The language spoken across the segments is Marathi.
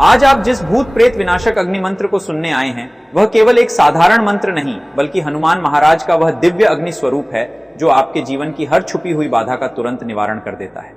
आज आप जिस भूत प्रेत विनाशक अग्नि मंत्र को सुनने आए हैं वह केवल एक साधारण मंत्र नहीं बल्कि हनुमान महाराज का वह दिव्य अग्नि स्वरूप है जो आपके जीवन की हर छुपी हुई बाधा का तुरंत निवारण कर देता है।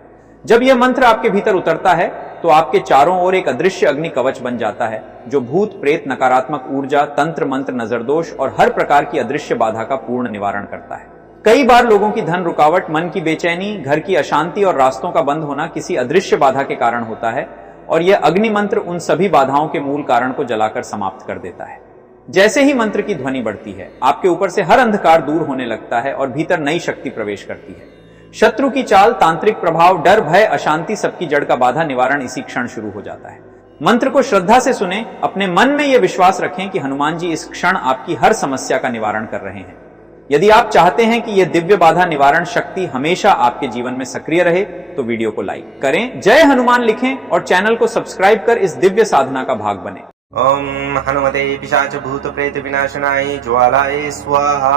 जब यह मंत्र आपके भीतर उतरता है तो आपके चारों ओर एक अदृश्य अग्नि कवच बन जाता है जो भूत प्रेत, नकारात्मक ऊर्जा, तंत्र मंत्र, नजर दोष और हर प्रकार की अदृश्य बाधा का पूर्ण निवारण करता है। कई बार लोगों की धन रुकावट, मन की बेचैनी, घर की अशांति और रास्तों का बंद होना किसी अदृश्य बाधा के कारण होता है और यह अग्नि मंत्र उन सभी बाधाओं के मूल कारण को जलाकर समाप्त कर देता है। जैसे ही मंत्र की ध्वनि बढ़ती है आपके ऊपर से हर अंधकार दूर होने लगता है और भीतर नई शक्ति प्रवेश करती है। शत्रु की चाल, तांत्रिक प्रभाव, डर, भय, अशांति सबकी जड़ का बाधा निवारण इसी क्षण शुरू हो जाता है। मंत्र को श्रद्धा से सुने, अपने मन में यह विश्वास रखें कि हनुमान जी इस क्षण आपकी हर समस्या का निवारण कर रहे हैं। यदि आप चाहते हैं कि यह दिव्य बाधा निवारण शक्ति हमेशा आपके जीवन में सक्रिय रहे तो वीडियो को लाइक करें, जय हनुमान लिखें और चैनल को सब्सक्राइब कर इस दिव्य साधना का भाग बने। ओम हनुमते पिशाच भूत प्रेत विनाशनाय ज्वालाय स्वाहा।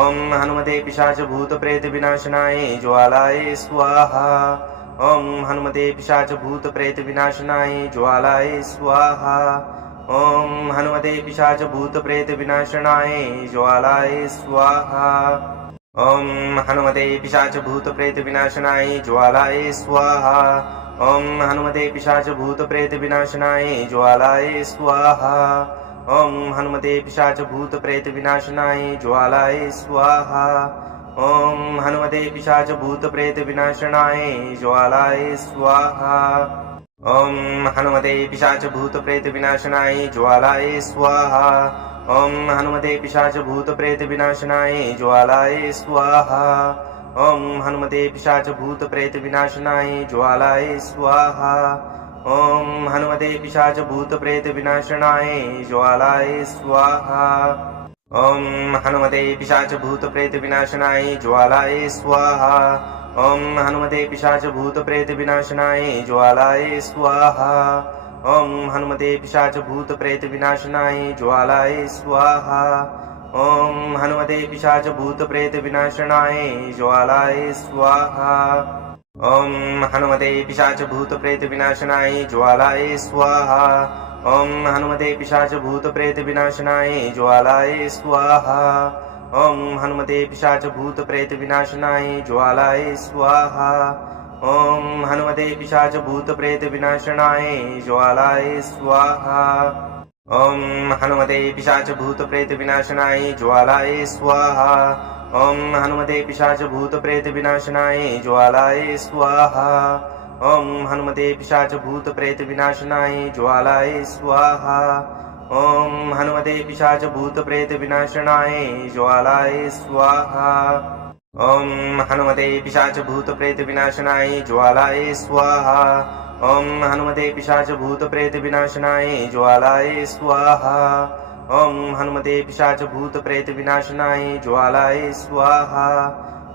ओम हनुमते पिशाच भूत प्रेत विनाशनाय ज्वालाय स्वाहा। ओम हनुमते पिशाच भूत प्रेत विनाशनाय ज्वालाय स्वाहा। ओम हनुमते पिशाच भूत प्रेत विनाशनाय ज्वालाय स्वाहा। ओम हनुमते पिशाच भूत प्रेत विनाशनाय ज्वालाय स्वाहा। ओम हनुमते पिशाच भूत प्रेत विनाशनाय ज्वालाय स्वाहा। ओम हनुमते पिशाच भूत प्रेत विनाशनाय ज्वालाय स्वाहा। ओम हनुमते पिशाच भूत प्रेत विनाशनाय ज्वालाय स्वाहा। ओम हनुमते पिशाच भूत प्रेत विनाशनाय ज्वालाय स्वाहा। ओम हनुमते पिशाच भूत प्रेत विनाशनाय ज्वालाय स्वाहा। ओम हनुमते पिशाच भूत प्रेत विनाशनाय ज्वालाय स्वाहा। ओम हनुमते पिशाच भूत प्रेत विनाशनाय ज्वालाय स्वाहा। ओम हनुमते पिशाच भूत प्रेत विनाशनाय ज्वालाय स्वाहा। ओम हनुमते पिशाच भूत प्रेत विनाशनाय ज्वालाय स्वाहा। ओम हनुमते पिशाच भूत प्रेत विनाशनाय ज्वालाय स्वाहा। ओम हनुमते पिशाच भूत प्रेत विनाशनाय ज्वालाय स्वाहा। ओम हनुमते पिशाच भूत प्रेत विनाशनाय ज्वालाय स्वाहा। ओम हनुमते पिशाच भूत प्रेत विनाशनाय ज्वालाय स्वाहा। ओम हनुमते पिशाच भूत प्रेत विनाशनाय ज्वालाय स्वाहा। ओम हनुमते पिशाच भूत प्रेत विनाशनाय ज्वालाय स्वाहा। ओम हनुमते पिशाच भूत प्रेत विनाशनाय ज्वालाय स्वाहा। ओम हनुमते पिशाच भूत प्रेत विनाशनाय ज्वालाय स्वाहा। ओम हनुमते पिशाच भूत प्रेत विनाशनाय ज्वालाय स्वाहा। ओम हनुमते पिशाच भूत प्रेत विनाशनाय ज्वालाय स्वाहा। ओम हनुमते पिशाच भूत प्रेत विनाशनाय ज्वालाय स्वाहा। ओम हनुमते पिशाच भूत प्रेत विनाशनाय ज्वालाय स्वाहा। ओम हनुमते पिशाच भूत प्रेत विनाशनाय ज्वालाय स्वाहा। ओम हनुमते पिशाच भूत प्रेत विनाशनाय ज्वालाय स्वाहा।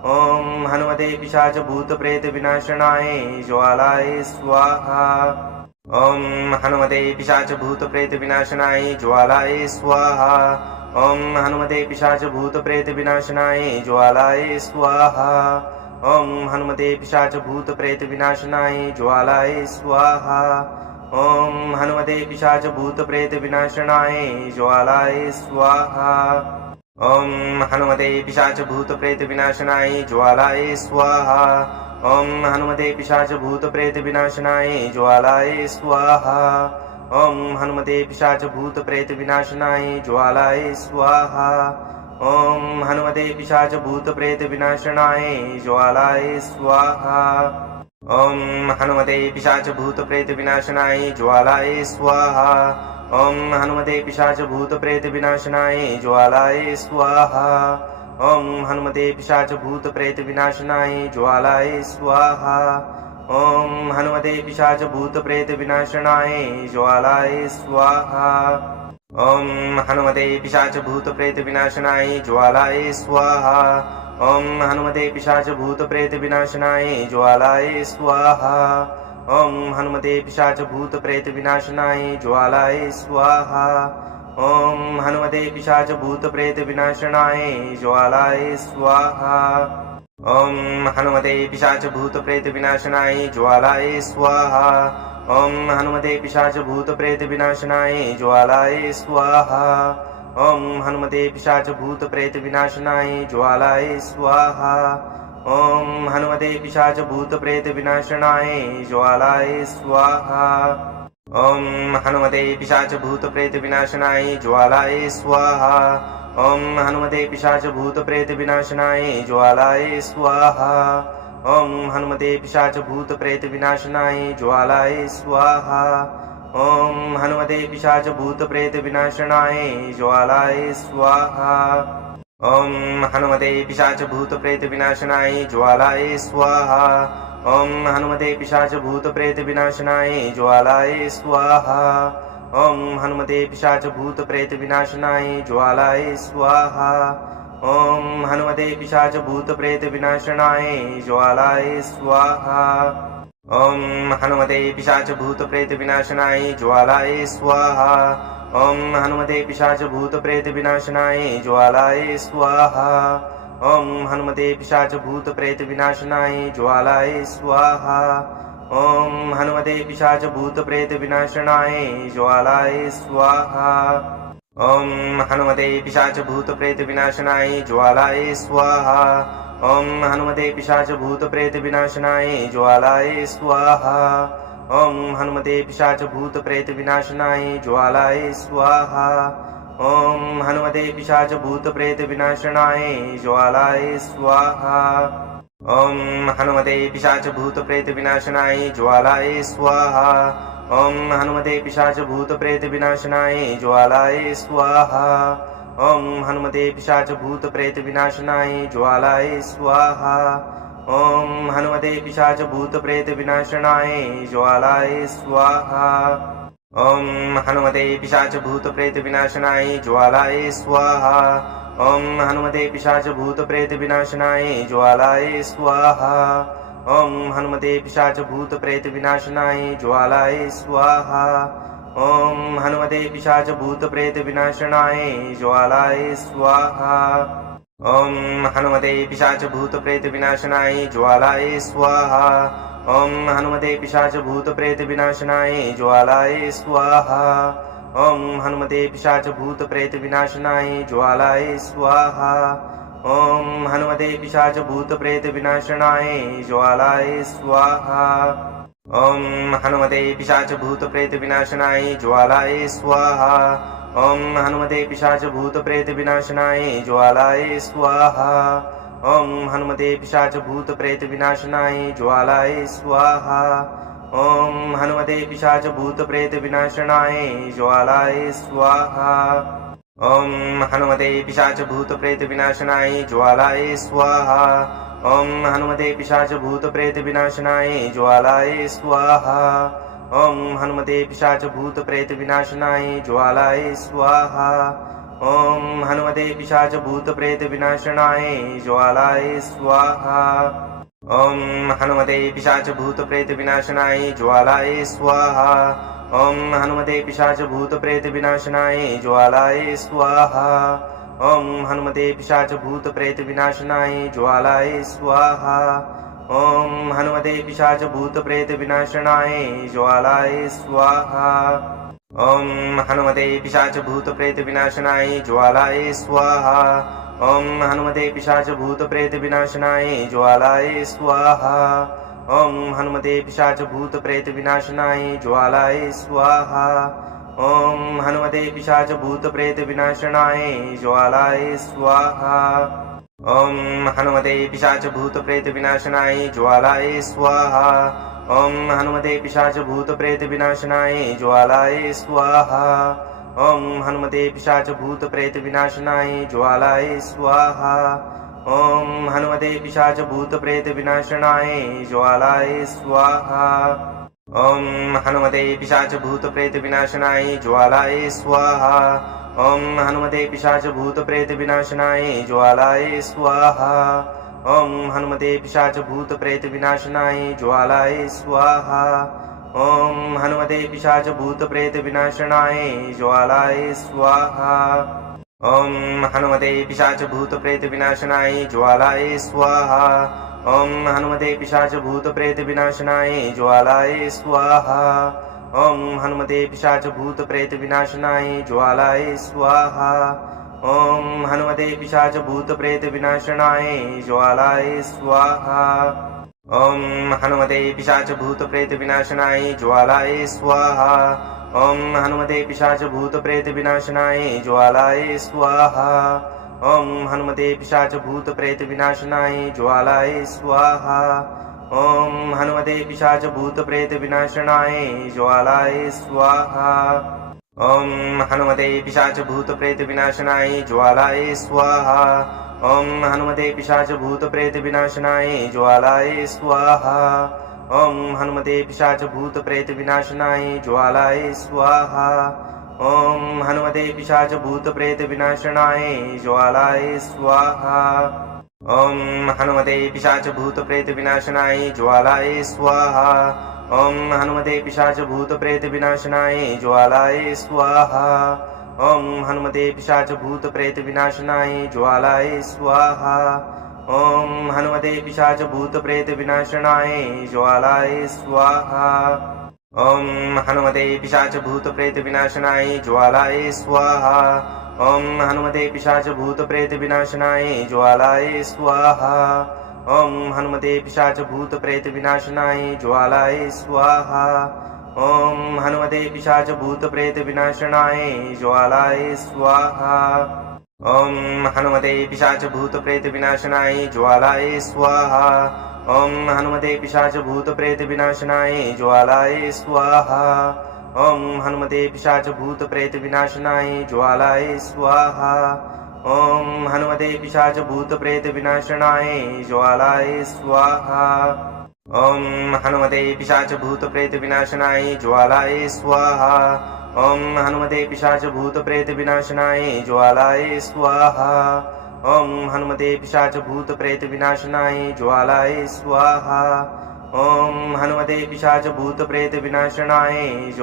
ओम हनुमते पिशाच भूत प्रेत विनाशनाय ज्वालाय स्वाहा। ओम हनुमते पिशाच भूत प्रेत विनाशनाय ज्वालाय स्वाहा। ओम हनुमते पिशाच भूत प्रेत विनाशनाय ज्वालाय स्वाहा। ओम हनुमते पिशाच भूत प्रेत विनाशनाय ज्वालाय स्वाहा। ओम हनुमते पिशाच भूत प्रेत विनाशनाय ज्वालाय स्वाहा। ओम हनुमते पिशाच भूत प्रेत विनाशनाय ज्वालाय स्वाहा। ओम हनुमते पिशाच भूत प्रेत विनाशनाय ज्वालाय स्वाहा। ओम हनुमते पिशाच भूत प्रेत विनाशनाय ज्वालाय स्वाहा। ओम हनुमते पिशाच भूत प्रेत विनाशनाय ज्वालाय स्वाहा। ओम हनुमते पिशाच भूत प्रेत विनाशनाय ज्वालाय स्वाहा। ओम हनुमते पिशाच भूत प्रेत विनाशनाय ज्वालाय स्वाहा। ओम हनुमते पिशाच भूत प्रेत विनाशनाय ज्वालाय स्वाहा। ओम हनुमते पिशाच भूत प्रेत विनाशनाय ज्वालाय स्वाहा। ओम हनुमते पिशाच भूत प्रेत विनाशनाय ज्वालाय स्वाहा। ओम हनुमते पिशाच भूत प्रेत विनाशनाय ज्वालाय स्वाहा। ओम हनुमते पिशाच भूत प्रेत विनाशनाय ज्वालाय स्वाहा। ओम हनुमते पिशाच भूत प्रेत विनाशनाय ज्वालाय स्वाहा। ॐ हनुमते पिशाच भूत प्रेत विनाशनाय ज्वालाय स्वाहा ॐ हनुमते पिशाच भूत प्रेत विनाशनाय ज्वालाय स्वाहा ॐ हनुमते पिशाच भूत प्रेत विनाशनाय ज्वालाय स्वाहा ॐ हनुमते पिशाच भूत प्रेत विनाशनाय ज्वालाय स्वाहा ॐ हनुमते पिशाच भूत प्रेत विनाशनाय ज्वालाय स्वाहा ॐ हनुमते पिशाच भूत प्रेत विनाशनाय ज्वालाय स्वाहा ॐ हनुमते पिशाच भूत प्रेत विनाशनाय ज्वालाय स्वाहा ॐ हनुमते पिशाच भूत प्रेत विनाशनाय ज्वालाय स्वाहा ॐ हनुमते पिशाच भूत प्रेत विनाशनाय ज्वालाय स्वाहा ॐ हनुमते पिशाच भूत प्रेत विनाशनाय ज्वालाय स्वाहा ॐ हनुमते पिशाच भूत प्रेत विनाशनाय ज्वालाय स्वाहा ॐ हनुमते पिशाच भूत प्रेत विनाशनाय ज्वालाय स्वाहा ॐ हनुमते पिशाच भूत प्रेत विनाशनाय ज्वालाय स्वाहा ॐ हनुमते पिशाच भूत प्रेत विनाशनाय ज्वालाय स्वाहा ॐ हनुमते पिशाच भूत प्रेत विनाशनाय ज्वालाय स्वाहा ॐ हनुमते पिशाच भूत प्रेत विनाशनाय ज्वालाय स्वाहा ॐ हनुमते पिशाच भूत प्रेत विनाशनाय ज्वालाय स्वाहा ॐ हनुमते पिशाच भूत प्रेत विनाशनाय ज्वालाय स्वाहा ॐ हनुमते पिशाच भूत प्रेत विनाशनाय ज्वालाय स्वाहा ॐ हनुमते पिशाच भूत प्रेत विनाशनाय ज्वालाय स्वाहा ॐ हनुमते पिशाच भूत प्रेत विनाशनाय ज्वालाय स्वाहा ॐ हनुमते पिशाच भूत प्रेत विनाशनाय ज्वालाय स्वाहा ॐ हनुमते पिशाच भूत प्रेत विनाशनाय ज्वालाय स्वाहा ॐ हनुमते पिशाच भूत प्रेत विनाशनाय ज्वालाय स्वाहा ॐ हनुमते पिशाच भूत प्रेत विनाशनाय ज्वालाय स्वाहा ॐ हनुमते पिशाच भूत प्रेत विनाशनाय ज्वालाय स्वाहा ॐ हनुमते पिशाच भूत प्रेत विनाशनाय ज्वालाय स्वाहा ॐ हनुमते पिशाच भूत प्रेत विनाशनाय ज्वालाय स्वाहा ॐ हनुमते पिशाच भूत प्रेत विनाशनाय ज्वालाय स्वाहा ॐ हनुमते पिशाच भूत प्रेत विनाशनाय ज्वालाय स्वाहा ॐ हनुमते पिशाच भूत प्रेत विनाशनाय ज्वालाय स्वाहा ॐ हनुमते पिशाच भूत प्रेत विनाशनाय ज्वालाय स्वाहा ॐ हनुमते पिशाच भूत प्रेत विनाशनाय ज्वालाय स्वाहा ॐ हनुमते पिशाच भूत प्रेत विनाशनाय ज्वालाय स्वाहा ॐ हनुमते पिशाच भूत प्रेत विनाशनाय ज्वालाय स्वाहा ॐ हनुमते पिशाच भूत प्रेत विनाशनाय ज्वालाय स्वाहा ॐ हनुमते पिशाच भूत प्रेत विनाशनाय ज्वालाय स्वाहा ॐ हनुमते पिशाच भूत प्रेत विनाशनाय ज्वालाय स्वाहा ॐ हनुमते पिशाच भूत प्रेत विनाशनाय ज्वालाय स्वाहा ॐ हनुमते पिशाच भूत प्रेत विनाशनाय ज्वालाय स्वाहा ॐ हनुमते पिशाच भूत प्रेत विनाशनाय ज्वालाय स्वाहा ॐ हनुमते पिशाच भूत प्रेत विनाशनाय ज्वालाय स्वाहा ॐ हनुमते पिशाच भूत प्रेत विनाशनाय ज्वालाय स्वाहा ॐ हनुमते पिशाच भूत प्रेत विनाशनाय ज्वालाय स्वाहा ॐ हनुमते पिशाच भूत प्रेत विनाशनाय ज्वालाय स्वाहा ॐ हनुमते पिशाच भूत प्रेत विनाशनाय ज्वालाय स्वाहा ॐ हनुमते पिशाच भूत प्रेत विनाशनाय ज्वालाय स्वाहा ॐ हनुमते पिशाच भूत प्रेत विनाशनाय ज्वालाय स्वाहा ॐ हनुमते पिशाच भूत प्रेत विनाशनाय ज्वालाय स्वाहा ॐ हनुमते पिशाच भूत प्रेत विनाशनाय ज्वालाय स्वाहा ॐ हनुमते पिशाच भूत प्रेत विनाशनाय ज्वालाय स्वाहा ॐ हनुमते पिशाच भूत प्रेत विनाशनाय ज्वालाय स्वाहा ॐ हनुमते पिशाच भूत प्रेत विनाशनाय ज्वालाय स्वाहा ॐ हनुमते पिशाच भूत प्रेत विनाशनाय ज्वालाय स्वाहा ॐ हनुमते पिशाच भूत प्रेत विनाशनाय ज्वालाय स्वाहा ॐ हनुमते पिशाच भूत प्रेत विनाशनाय ज्वालाय स्वाहा ॐ हनुमते पिशाच भूत प्रेत विनाशनाय ज्वालाय स्वाहा ॐ हनुमते पिशाच भूत प्रेत विनाशनाय ज्वालाय स्वाहा ॐ हनुमते पिशाच भूत प्रेत विनाशनाय ज्वालाय स्वाहा ॐ हनुमते पिशाच भूत प्रेत विनाशनाय ज्वालाय स्वाहा ॐ हनुमते पिशाच भूत प्रेत विनाशनाय ज्वालाय स्वाहा ॐ हनुमते पिशाच भूत प्रेत विनाशनाय ज्वालाय स्वाहा ॐ हनुमते पिशाच भूत प्रेत विनाशनाय ज्वालाय स्वाहा ॐ हनुमते पिशाच भूत प्रेत विनाशनाय ज्वालाय स्वाहा ॐ हनुमते पिशाच भूत प्रेत विनाशनाय ज्वालाय स्वाहा ॐ हनुमते पिशाच भूत प्रेत विनाशनाय ज्वालाय स्वाहा ॐ हनुमते पिशाच भूत प्रेत विनाशनाय ज्वालाय स्वाहा ॐ हनुमते पिशाच भूत प्रेत विनाशनाय ज्वालाय स्वाहा ॐ हनुमते पिशाच भूत प्रेत विनाशनाय ज्वालाय स्वाहा ॐ हनुमते पिशाच भूत प्रेत विनाशनाय ज्वालाय स्वाहा ॐ हनुमते पिशाच भूत प्रेत विनाशनाय ज्वालाय स्वाहा ॐ हनुमते पिशाच भूत प्रेत विनाशनाय ज्वालाय स्वाहा ॐ हनुमते पिशाच भूत प्रेत विनाशनाय ज्वालाय स्वाहा ॐ हनुमते पिशाच भूत प्रेत विनाशनाय ज्वालाय स्वाहा ॐ हनुमते पिशाच भूत प्रेत विनाशनाय ज्वालाय स्वाहा ॐ हनुमते पिशाच भूत प्रेत विनाशनाय ज्वालाय स्वाहा ॐ हनुमते पिशाच भूत प्रेत विनाशनाय ज्वालाय स्वाहा ॐ हनुमते पिशाच भूत प्रेत विनाशनाय ज्वालाय स्वाहा ॐ हनुमते पिशाच भूत प्रेत विनाशनाय ज्वालाय स्वाहा ॐ हनुमते पिशाच भूत प्रेत विनाशनाय ज्वालाय स्वाहा ॐ हनुमते पिशाच भूत प्रेत विनाशनाय ज्वालाय स्वाहा ॐ हनुमते पिशाच भूत प्रेत विनाशनाय ज्वालाय स्वाहा ॐ हनुमते पिशाच भूत प्रेत विनाशनाय ज्वालाय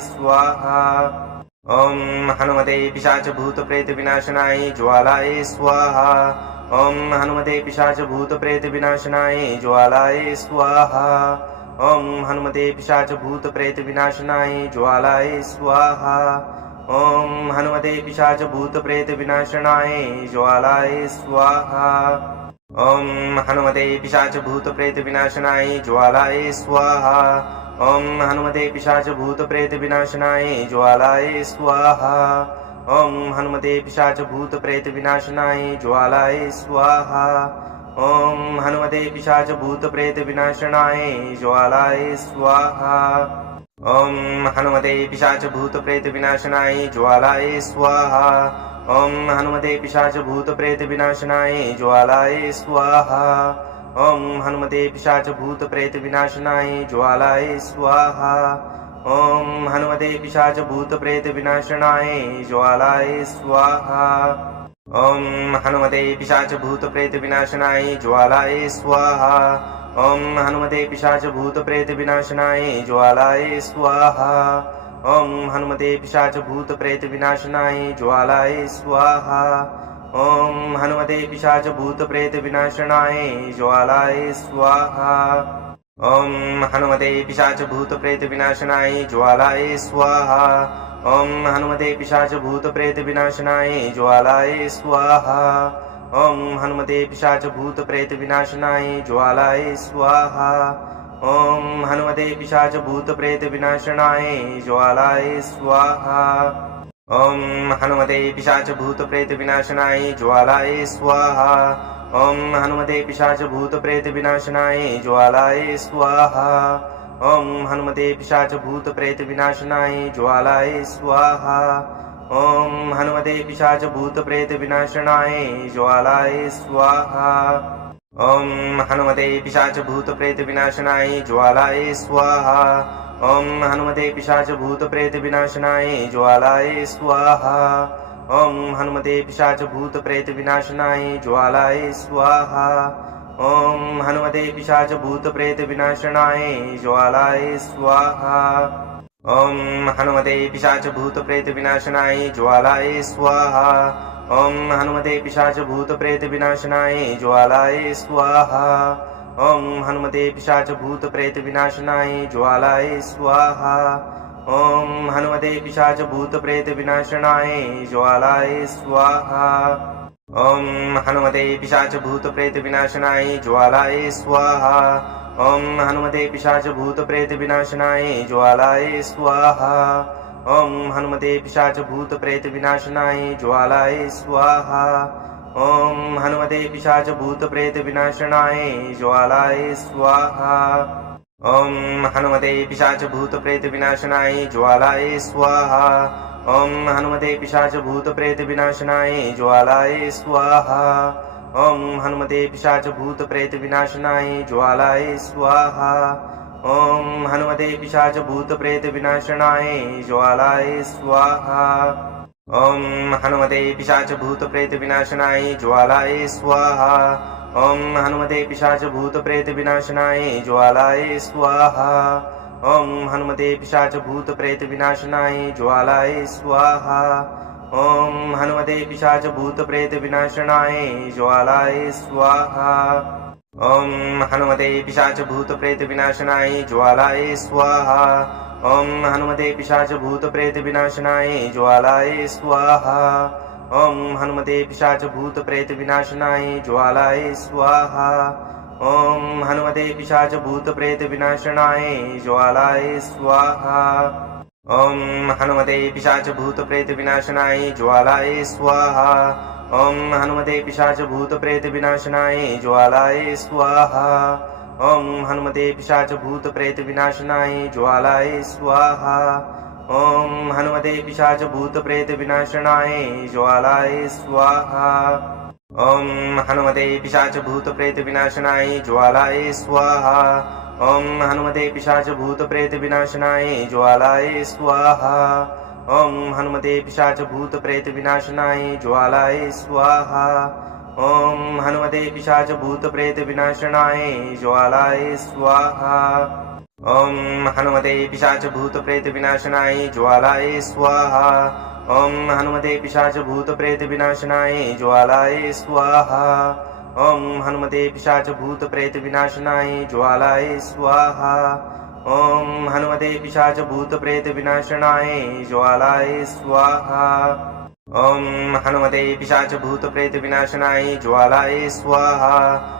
स्वाहा ॐ हनुमते पिशाच भूत प्रेत विनाशनाय ज्वालाय स्वाहा ॐ हनुमते पिशाच भूत प्रेत विनाशनाय ज्वालाय स्वाहा ॐ हनुमते पिशाच भूत प्रेत विनाशनाय ज्वालाय स्वाहा ॐ हनुमते पिशाच भूत प्रेत विनाशनाय ज्वालाय स्वाहा ॐ हनुमते पिशाच भूत प्रेत विनाशनाय ज्वालाय स्वाहा ॐ हनुमते पिशाच भूत प्रेत विनाशनाय ज्वालाय स्वाहा ॐ हनुमते पिशाच भूत प्रेत विनाशनाय ज्वालाय स्वाहा ॐ हनुमते पिशाच भूत प्रेत विनाशनाय ज्वालाय स्वाहा ॐ हनुमते पिशाच भूत प्रेत विनाशनाय ज्वालाय स्वाहा ॐ हनुमते पिशाच भूत प्रेत विनाशनाय ज्वालाय स्वाहा ॐ हनुमते पिशाच भूत प्रेत विनाशनाय ज्वालाय स्वाहा ॐ हनुमते पिशाच भूत प्रेत विनाशनाय ज्वालाय स्वाहा ॐ हनुमते पिशाच भूत प्रेत विनाशनाय ज्वालाय स्वाहा ॐ हनुमते पिशाच भूत प्रेत विनाशनाय ज्वालाय स्वाहा ॐ हनुमते पिशाच भूत प्रेत विनाशनाय ज्वालाय स्वाहा ॐ हनुमते पिशाच भूत प्रेत विनाशनाय ज्वालाय स्वाहा ॐ हनुमते पिशाच भूत प्रेत विनाशनाय ज्वालाय स्वाहा ॐ हनुमते पिशाच भूत प्रेत विनाशनाय ज्वालाय स्वाहा ॐ हनुमते पिशाच भूत प्रेत विनाशनाय ज्वालाय स्वाहा ॐ हनुमते पिशाच भूत प्रेत विनाशनाय ज्वालाय स्वाहा ॐ हनुमते पिशाच भूत प्रेत विनाशनाय ज्वालाय स्वाहा ॐ हनुमते पिशाच भूत प्रेत विनाशनाय ज्वालाय स्वाहा ॐ हनुमते पिशाच भूत प्रेत विनाशनाय ज्वालाय स्वाहा ॐ हनुमते पिशाच भूत प्रेत विनाशनाय ज्वालाय स्वाहा ॐ हनुमते पिशाच भूत प्रेत विनाशनाय ज्वालाय स्वाहा ॐ हनुमते पिशाच भूत प्रेत विनाशनाय ज्वालाय स्वाहा ॐ हनुमते पिशाच भूत प्रेत विनाशनाय ज्वालाय स्वाहा ॐ हनुमते पिशाच भूत प्रेत विनाशनाय ज्वालाय स्वाहा ॐ हनुमते पिशाच भूत प्रेत विनाशनाय ज्वालाय स्वाहा ॐ हनुमते पिशाच भूत प्रेत विनाशनाय ज्वालाय स्वाहा ॐ हनुमते पिशाच भूत प्रेत विनाशनाय ज्वालाय स्वाहा ॐ हनुमते पिशाच भूत प्रेत विनाशनाय ज्वालाय स्वाहा ॐ हनुमते पिशाच भूत प्रेत विनाशनाय ज्वालाय स्वाहा ॐ हनुमते पिशाच भूत प्रेत विनाशनाय ज्वालाय स्वाहा ॐ हनुमते पिशाच भूत प्रेत विनाशनाय ज्वालाय स्वाहा ॐ हनुमते पिशाच भूत प्रेत विनाशनाय ज्वालाय स्वाहा ॐ हनुमते पिशाच भूत प्रेत विनाशनाय ज्वालाय स्वाहा ॐ हनुमते पिशाच भूत प्रेत विनाशनाय ज्वालाय स्वाहा ॐ हनुमते पिशाच भूत प्रेत विनाशनाय ज्वालाय स्वाहा ॐ हनुमते पिशाच भूत प्रेत विनाशनाय ज्वालाय स्वाहा ॐ हनुमते पिशाच भूत प्रेत विनाशनाय ज्वालाय स्वाहा ॐ हनुमते पिशाच भूत प्रेत विनाशनाय ज्वालाय स्वाहा ॐ हनुमते पिशाच भूत प्रेत विनाशनाय ज्वालाय स्वाहा ॐ हनुमते पिशाच भूत प्रेत विनाशनाय ज्वालाय स्वाहा ॐ हनुमते पिशाच भूत प्रेत विनाशनाय ज्वालाय स्वाहा ॐ हनुमते पिशाच भूत प्रेत विनाशनाय ज्वालाय स्वाहा ॐ हनुमते पिशाच भूत प्रेत विनाशनाय ज्वालाय स्वाहा ॐ हनुमते पिशाच भूत प्रेत विनाशनाय ज्वालाय स्वाहा ॐ हनुमते पिशाच भूत प्रेत विनाशनाय ज्वालाय स्वाहा ॐ हनुमते पिशाच भूत प्रेत विनाशनाय ज्वालाय स्वाहा ॐ हनुमते पिशाच भूत प्रेत विनाशनाय ज्वालाय स्वाहा ॐ हनुमते पिशाच भूत प्रेत विनाशनाय ज्वालाय स्वाहा ॐ हनुमते पिशाच भूत प्रेत विनाशनाय ज्वालाय स्वाहा ॐ हनुमते पिशाच भूत प्रेत विनाशनाय ज्वालाय स्वाहा ॐ हनुमते पिशाच भूत प्रेत विनाशनाय ज्वालाय स्वाहा ॐ हनुमते पिशाच भूत प्रेत विनाशनाय ज्वालाय स्वाहा ॐ हनुमते पिशाच भूत प्रेत विनाशनाय ज्वालाय स्वाहा ॐ हनुमते पिशाच भूत प्रेत विनाशनाय ज्वालाय स्वाहा ॐ हनुमते पिशाच भूत प्रेत विनाशनाय ज्वालाय स्वाहा ॐ हनुमते पिशाच भूत प्रेत विनाशनाय ज्वालाय स्वाहा ॐ हनुमते पिशाच भूत प्रेत विनाशनाय ज्वालाय स्वाहा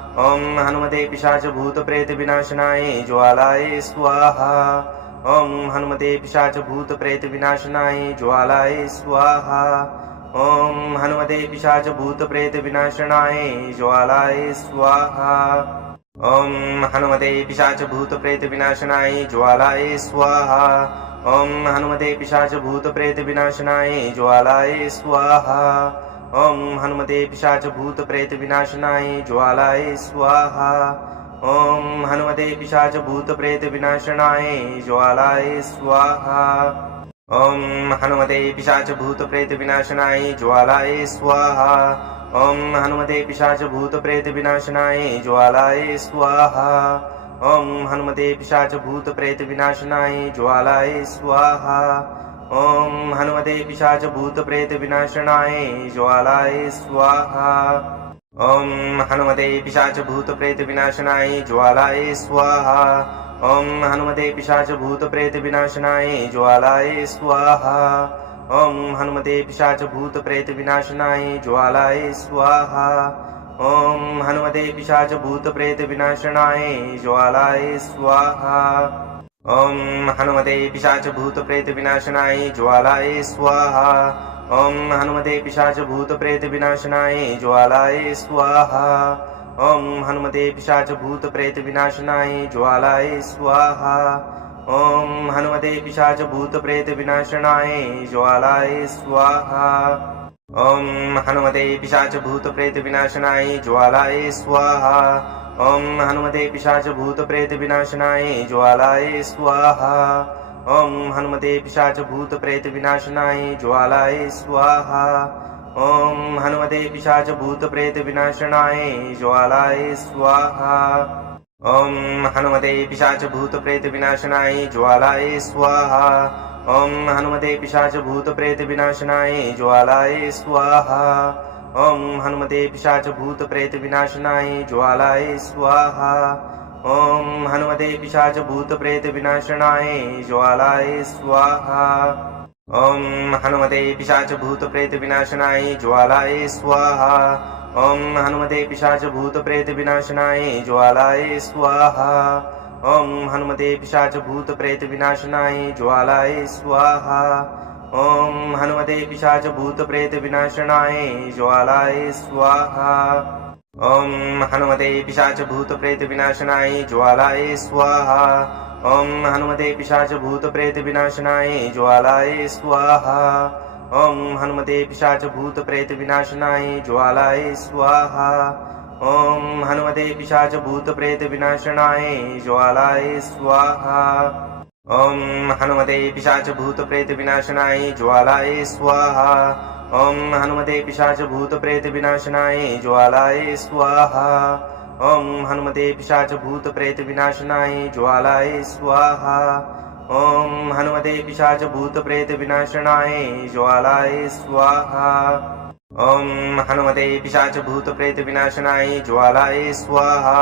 ॐ हनुमते पिशाच भूत प्रेत विनाशनाय ज्वालाय स्वाहा ॐ हनुमते पिशाच भूत प्रेत विनाशनाय ज्वालाय स्वाहा ॐ हनुमते पिशाच भूत प्रेत विनाशनाय ज्वालाय स्वाहा ॐ हनुमते पिशाच भूत प्रेत विनाशनाय ज्वालाय स्वाहा ॐ हनुमते पिशाच भूत प्रेत विनाशनाय ज्वालाय स्वाहा ॐ हनुमते पिशाच भूत प्रेत विनाशनाय ज्वालाय स्वाहा ॐ हनुमते पिशाच भूत प्रेत विनाशनाय ज्वालाय स्वाहा ॐ हनुमते पिशाच भूत प्रेत विनाशनाय ज्वालाय स्वाहा ॐ हनुमते पिशाच भूत प्रेत विनाशनाय ज्वालाय स्वाहा ॐ हनुमते पिशाच भूत प्रेत विनाशनाय ज्वालाय स्वाहा ॐ हनुमते पिशाच भूत प्रेत विनाशनाय ज्वालाय स्वाहा ॐ हनुमते पिशाच भूत प्रेत विनाशनाय ज्वालाय स्वाहा ॐ हनुमते पिशाच भूत प्रेत विनाशनाय ज्वालाय स्वाहा ॐ हनुमते पिशाच भूत प्रेत विनाशनाय ज्वालाय स्वाहा ॐ हनुमते पिशाच भूत प्रेत विनाशनाय ज्वालाय स्वाहा ॐ हनुमते पिशाच भूत प्रेत विनाशनाय ज्वालाय स्वाहा ॐ हनुमते पिशाच भूत प्रेत विनाशनाय ज्वालाय स्वाहा ॐ हनुमते पिशाच भूत प्रेत विनाशनाय ज्वालाय स्वाहा ॐ हनुमते पिशाच भूत प्रेत विनाशनाय ज्वालाय स्वाहा ॐ हनुमते पिशाच भूत प्रेत विनाशनाय ज्वालाय स्वाहा ॐ हनुमते पिशाच भूत प्रेत विनाशनाय ज्वालाय स्वाहा ॐ हनुमते पिशाच भूत प्रेत विनाशनाय ज्वालाय स्वाहा ॐ हनुमते पिशाच भूत प्रेत विनाशनाय ज्वालाय स्वाहा ॐ हनुमते पिशाच भूत प्रेत विनाशनाय ज्वालाय स्वाहा ॐ हनुमते पिशाच भूत प्रेत विनाशनाय ज्वालाय स्वाहा ॐ हनुमते पिशाच भूत प्रेत विनाशनाय ज्वालाय स्वाहा ॐ हनुमते पिशाच भूत प्रेत विनाशनाय ज्वालाय स्वाहा ॐ हनुमते पिशाच भूत प्रेत विनाशनाय ज्वालाय स्वाहा ॐ हनुमते पिशाच भूत प्रेत विनाशनाय ज्वालाय स्वाहा ॐ हनुमते पिशाच भूत प्रेत विनाशनाय ज्वालाय स्वाहा ॐ हनुमते पिशाच भूत प्रेत विनाशनाय ज्वालाय स्वाहा ॐ हनुमते पिशाच भूत प्रेत विनाशनाय ज्वालाय स्वाहा ॐ हनुमते पिशाच भूत प्रेत विनाशनाय ज्वालाय स्वाहा ॐ हनुमते पिशाच भूत प्रेत विनाशनाय ज्वालाय स्वाहा ॐ हनुमते पिशाच भूत प्रेत विनाशनाय ज्वालाय स्वाहा ॐ हनुमते पिशाच भूत प्रेत विनाशनाय ज्वालाय स्वाहा ॐ हनुमते पिशाच भूत प्रेत विनाशनाय ज्वालाय स्वाहा ॐ हनुमते पिशाच भूत प्रेत विनाशनाय ज्वालाय स्वाहा ॐ हनुमते पिशाच भूत प्रेत विनाशनाय ज्वालाय स्वाहा ॐ हनुमते पिशाच भूत प्रेत विनाशनाय ज्वालाय स्वाहा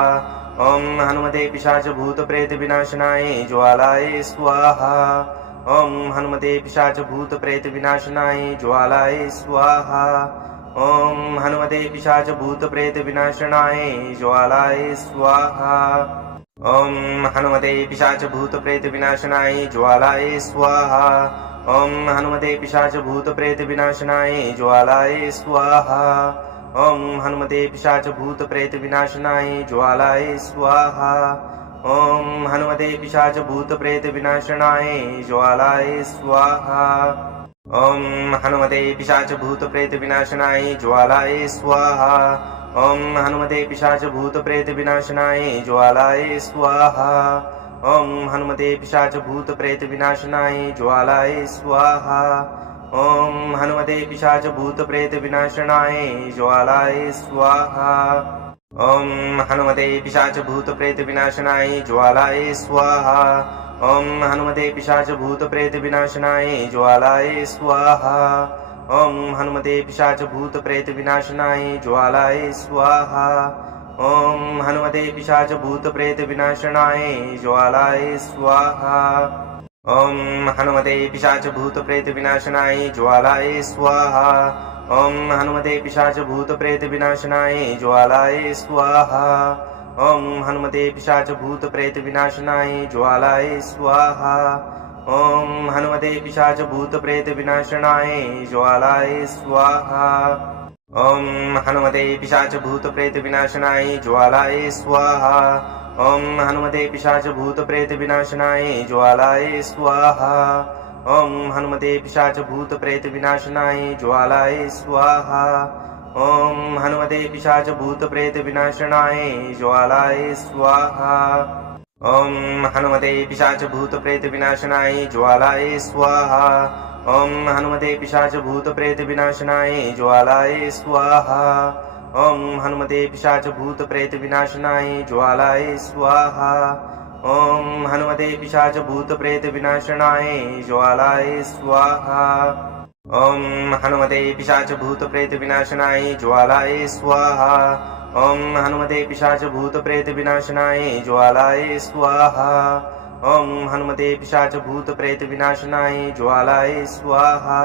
ॐ हनुमते पिशाच भूत प्रेत विनाशनाय ज्वालाय स्वाहा ॐ हनुमते पिशाच भूत प्रेत विनाशनाय ज्वालाय स्वाहा ॐ हनुमते पिशाच भूत प्रेत विनाशनाय ज्वालाय स्वाहा ॐ हनुमते पिशाच भूत प्रेत विनाशनाय ज्वालाय स्वाहा ॐ हनुमते पिशाच भूत प्रेत विनाशनाय ज्वालाय स्वाहा ॐ हनुमते पिशाच भूत प्रेत विनाशनाय ज्वालाय स्वाहा ॐ हनुमते पिशाच भूत प्रेत विनाशनाय ज्वालाय स्वाहा ॐ हनुमते पिशाच भूत प्रेत विनाशनाय ज्वालाय स्वाहा ॐ हनुमते पिशाच भूत प्रेत विनाशनाय ज्वालाय स्वाहा ॐ हनुमते पिशाच भूत प्रेत विनाशनाय ज्वालाय स्वाहा ॐ हनुमते पिशाच भूत प्रेत विनाशनाय ज्वालाय स्वाहा ॐ हनुमते पिशाच भूत प्रेत विनाशनाय ज्वालाय स्वाहा ॐ हनुमते पिशाच भूत प्रेत विनाशनाय ज्वालाय स्वाहा ॐ हनुमते पिशाच भूत प्रेत विनाशनाय ज्वालाय स्वाहा ॐ हनुमते पिशाच भूत प्रेत विनाशनाय ज्वालाय स्वाहा ॐ हनुमते पिशाच भूत प्रेत विनाशनाय ज्वालाय स्वाहा ॐ हनुमते पिशाच भूत प्रेत विनाशनाय ज्वालाय स्वाहा ॐ हनुमते पिशाच भूत प्रेत विनाशनाय ज्वालाय स्वाहा ॐ हनुमते पिशाच भूत प्रेत विनाशनाय ज्वालाय स्वाहा ॐ हनुमते पिशाच भूत प्रेत विनाशनाय ज्वालाय स्वाहा ॐ हनुमते पिशाच भूत प्रेत विनाशनाय ज्वालाय स्वाहा ॐ हनुमते पिशाच भूत प्रेत विनाशनाय ज्वालाय स्वाहा ॐ हनुमते पिशाच भूत प्रेत विनाशनाय ज्वालाय स्वाहा ॐ हनुमते पिशाच भूत प्रेत विनाशनाय ज्वालाय स्वाहा ॐ हनुमते पिशाच भूत प्रेत विनाशनाय ज्वालाय स्वाहा ॐ हनुमते पिशाच भूत प्रेत विनाशनाय ज्वालाय स्वाहा ॐ हनुमते पिशाच भूत प्रेत विनाशनाय ज्वालाय स्वाहा ॐ हनुमते पिशाच भूत प्रेत विनाशनाय ज्वालाय स्वाहा ॐ हनुमते पिशाच भूत प्रेत विनाशनाय ज्वालाय स्वाहा ॐ हनुमते पिशाच भूत प्रेत विनाशनाय ज्वालाय स्वाहा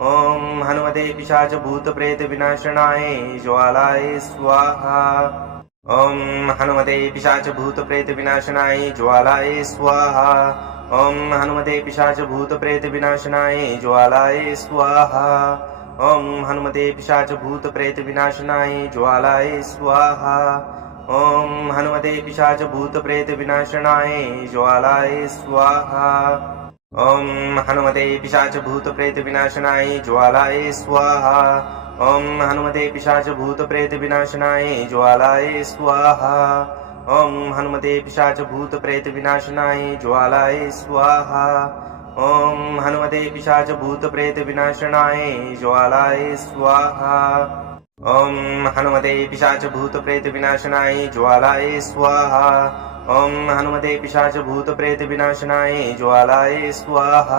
ॐ हनुमते पिशाच भूत प्रेत विनाशनाय ज्वालाय स्वाहा ॐ हनुमते पिशाच भूत प्रेत विनाशनाय ज्वालाय स्वाहा ॐ हनुमते पिशाच भूत प्रेत विनाशनाय ज्वालाय स्वाहा ॐ हनुमते पिशाच भूत प्रेत विनाशनाय ज्वालाय स्वाहा ॐ हनुमते पिशाच भूत प्रेत विनाशनाय ज्वालाय स्वाहा ॐ हनुमते पिशाच भूत प्रेत विनाशनाय ज्वालाय स्वाहा ॐ हनुमते पिशाच भूत प्रेत विनाशनाय ज्वालाय स्वाहा ॐ हनुमते पिशाच भूत प्रेत विनाशनाय ज्वालाय स्वाहा ॐ हनुमते पिशाच भूत प्रेत विनाशनाय ज्वालाय स्वाहा ॐ हनुमते पिशाच भूत प्रेत विनाशनाय ज्वालाय स्वाहा ॐ हनुमते पिशाच भूत प्रेत विनाशनाय ज्वालाय स्वाहा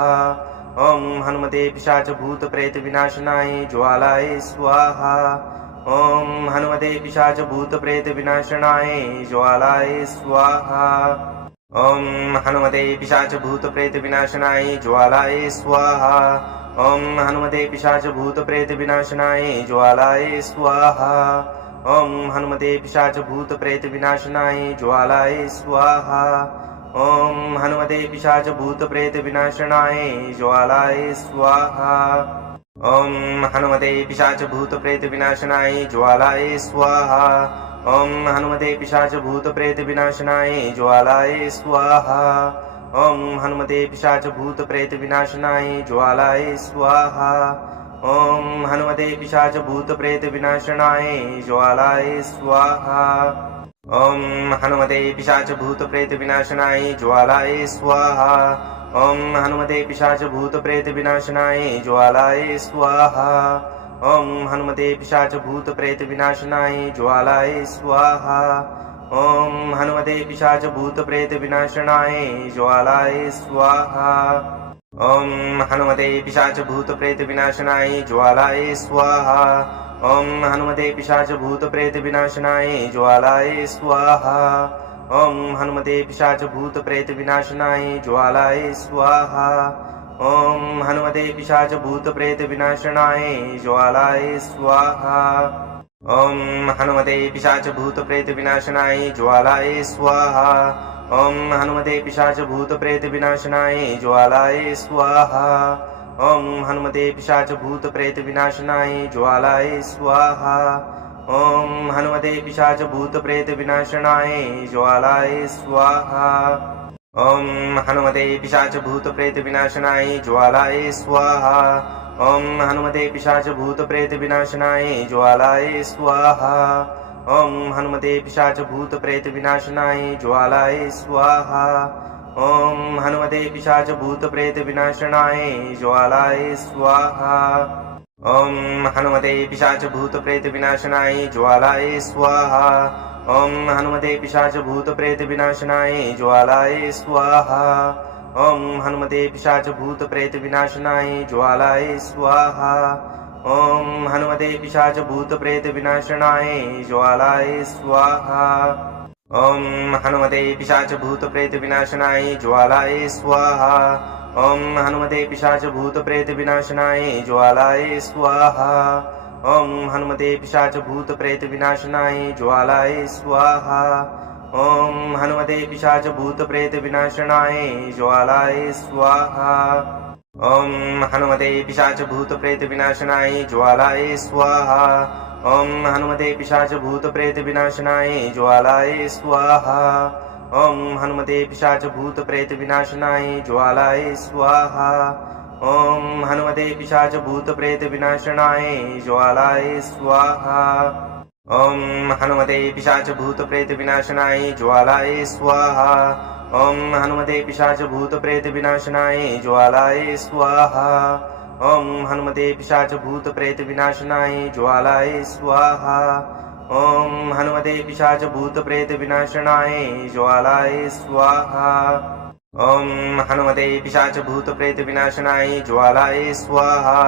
ॐ हनुमते पिशाच भूत प्रेत विनाशनाय ज्वालाय स्वाहा ॐ हनुमते पिशाच भूत प्रेत विनाशनाय ज्वालाय स्वाहा ॐ हनुमते पिशाच भूत प्रेत विनाशनाय ज्वालाय स्वाहा ॐ हनुमते पिशाच भूत प्रेत विनाशनाय ज्वालाय स्वाहा ॐ हनुमते पिशाच भूत प्रेत विनाशनाय ज्वालाय स्वाहा ॐ हनुमते पिशाच भूत प्रेत विनाशनाय ज्वालाय स्वाहा ॐ हनुमते पिशाच भूत प्रेत विनाशनाय ज्वालाय स्वाहा ॐ हनुमते पिशाच भूत प्रेत विनाशनाय ज्वालाय स्वाहा ॐ हनुमते पिशाच भूत प्रेत विनाशनाय ज्वालाय स्वाहा ॐ हनुमते पिशाच भूत प्रेत विनाशनाय ज्वालाय स्वाहा ॐ हनुमते पिशाच भूत प्रेत विनाशनाय ज्वालाय स्वाहा ॐ हनुमते पिशाच भूत प्रेत विनाशनाय ज्वालाय स्वाहा ॐ हनुमते पिशाच भूत प्रेत विनाशनाय ज्वालाय स्वाहा ॐ हनुमते पिशाच भूत प्रेत विनाशनाय ज्वालाय स्वाहा ॐ हनुमते पिशाच भूत प्रेत विनाशनाय ज्वालाय स्वाहा ॐ हनुमते पिशाच भूत प्रेत विनाशनाय ज्वालाय स्वाहा ॐ हनुमते पिशाच भूत प्रेत विनाशनाय ज्वालाय स्वाहा ॐ हनुमते पिशाच भूत प्रेत विनाशनाय ज्वालाय स्वाहा ॐ हनुमते पिशाच भूत प्रेत विनाशनाय ज्वालाय स्वाहा ॐ हनुमते पिशाच भूत प्रेत विनाशनाय ज्वालाय स्वाहा ॐ हनुमते पिशाच भूत प्रेत विनाशनाय ज्वालाय स्वाहा ॐ हनुमते पिशाच भूत प्रेत विनाशनाय ज्वालाय स्वाहा ॐ हनुमते पिशाच भूत प्रेत विनाशनाय ज्वालाय स्वाहा ॐ हनुमते पिशाच भूत प्रेत विनाशनाय ज्वालाय स्वाहा ॐ हनुमते पिशाच भूत प्रेत विनाशनाय ज्वालाय स्वाहा ॐ हनुमते पिशाच भूत प्रेत विनाशनाय ज्वालाय स्वाहा ॐ हनुमते पिशाच भूत प्रेत विनाशनाय ज्वालाय स्वाहा ॐ हनुमते पिशाच भूत प्रेत विनाशनाय ज्वालाय स्वाहा ॐ हनुमते पिशाच भूत प्रेत विनाशनाय ज्वालाय स्वाहा ॐ हनुमते पिशाच भूत प्रेत विनाशनाय ज्वालाय स्वाहा ॐ हनुमते पिशाच भूत प्रेत विनाशनाय ज्वालाय स्वाहा ॐ हनुमते पिशाच भूत प्रेत विनाशनाय ज्वालाय स्वाहा ॐ हनुमते पिशाच भूत प्रेत विनाशनाय ज्वालाय स्वाहा ॐ हनुमते पिशाच भूत प्रेत विनाशनाय ज्वालाय स्वाहा ॐ हनुमते पिशाच भूत प्रेत विनाशनाय ज्वालाय स्वाहा ॐ हनुमते पिशाच भूत प्रेत विनाशनाय ज्वालाय स्वाहा ॐ हनुमते पिशाच भूत प्रेत विनाशनाय ज्वालाय स्वाहा ॐ हनुमते पिशाच भूत प्रेत विनाशनाय ज्वालाय स्वाहा ॐ हनुमते पिशाच भूत प्रेत विनाशनाय ज्वालाय स्वाहा ॐ हनुमते पिशाच भूत प्रेत विनाशनाय ज्वालाय स्वाहा ॐ हनुमते पिशाच भूत प्रेत विनाशनाय ज्वालाय स्वाहा ॐ हनुमते पिशाच भूत प्रेत विनाशनाय ज्वालाय स्वाहा ॐ हनुमते पिशाच भूत प्रेत विनाशनाय ज्वालाय स्वाहा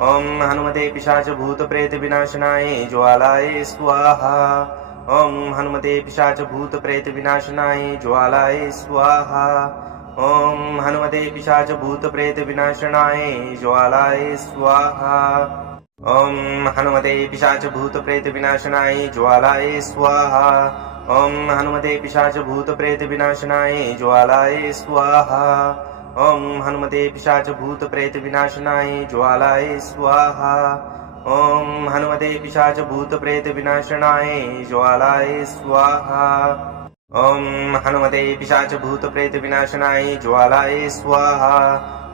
ॐ हनुमते पिशाच भूत प्रेत विनाशनाय ज्वालाय स्वाहा ॐ हनुमते पिशाच भूत प्रेत विनाशनाय ज्वालाय स्वाहा ॐ हनुमते पिशाच भूत प्रेत विनाशनाय ज्वालाय स्वाहा ॐ हनुमते पिशाच भूत प्रेत विनाशनाय ज्वालाय स्वाहा ॐ हनुमते पिशाच भूत प्रेत विनाशनाय ज्वालाय स्वाहा ॐ हनुमते पिशाच भूत प्रेत विनाशनाय ज्वालाय स्वाहा ॐ हनुमते पिशाच भूत प्रेत विनाशनाय ज्वालाय स्वाहा ॐ हनुमते पिशाच भूत प्रेत विनाशनाय ज्वालाय स्वाहा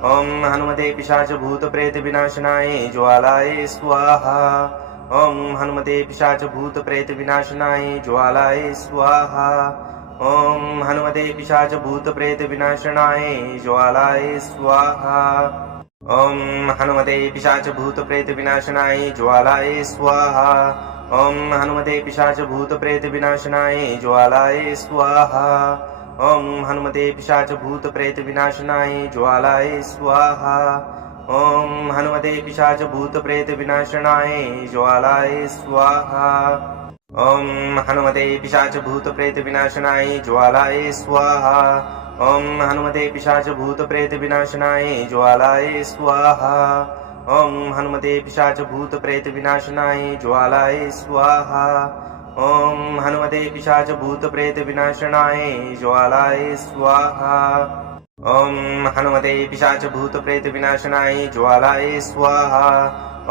ॐ हनुमते पिशाच भूत प्रेत विनाशनाय ज्वालाय स्वाहा ॐ हनुमते पिशाच भूत प्रेत विनाशनाय ज्वालाय स्वाहा ॐ हनुमते पिशाच भूत प्रेत विनाशनाय ज्वालाय स्वाहा ॐ हनुमते पिशाच भूत प्रेत विनाशनाय ज्वालाय स्वाहा ॐ हनुमते पिशाच भूत प्रेत विनाशनाय ज्वालाय स्वाहा ॐ हनुमते पिशाच भूत प्रेत विनाशनाय ज्वालाय स्वाहा ॐ हनुमते पिशाच भूत प्रेत विनाशनाय ज्वालाय स्वाहा ॐ हनुमते पिशाच भूत प्रेत विनाशनाय ज्वालाय स्वाहा ॐ हनुमते पिशाच भूत प्रेत विनाशनाय ज्वालाय स्वाहा ॐ हनुमते पिशाच भूत प्रेत विनाशनाय ज्वालाय स्वाहा ॐ हनुमते पिशाच भूत प्रेत विनाशनाय ज्वालाय स्वाहा ॐ हनुमते पिशाच भूत प्रेत विनाशनाय ज्वालाय स्वाहा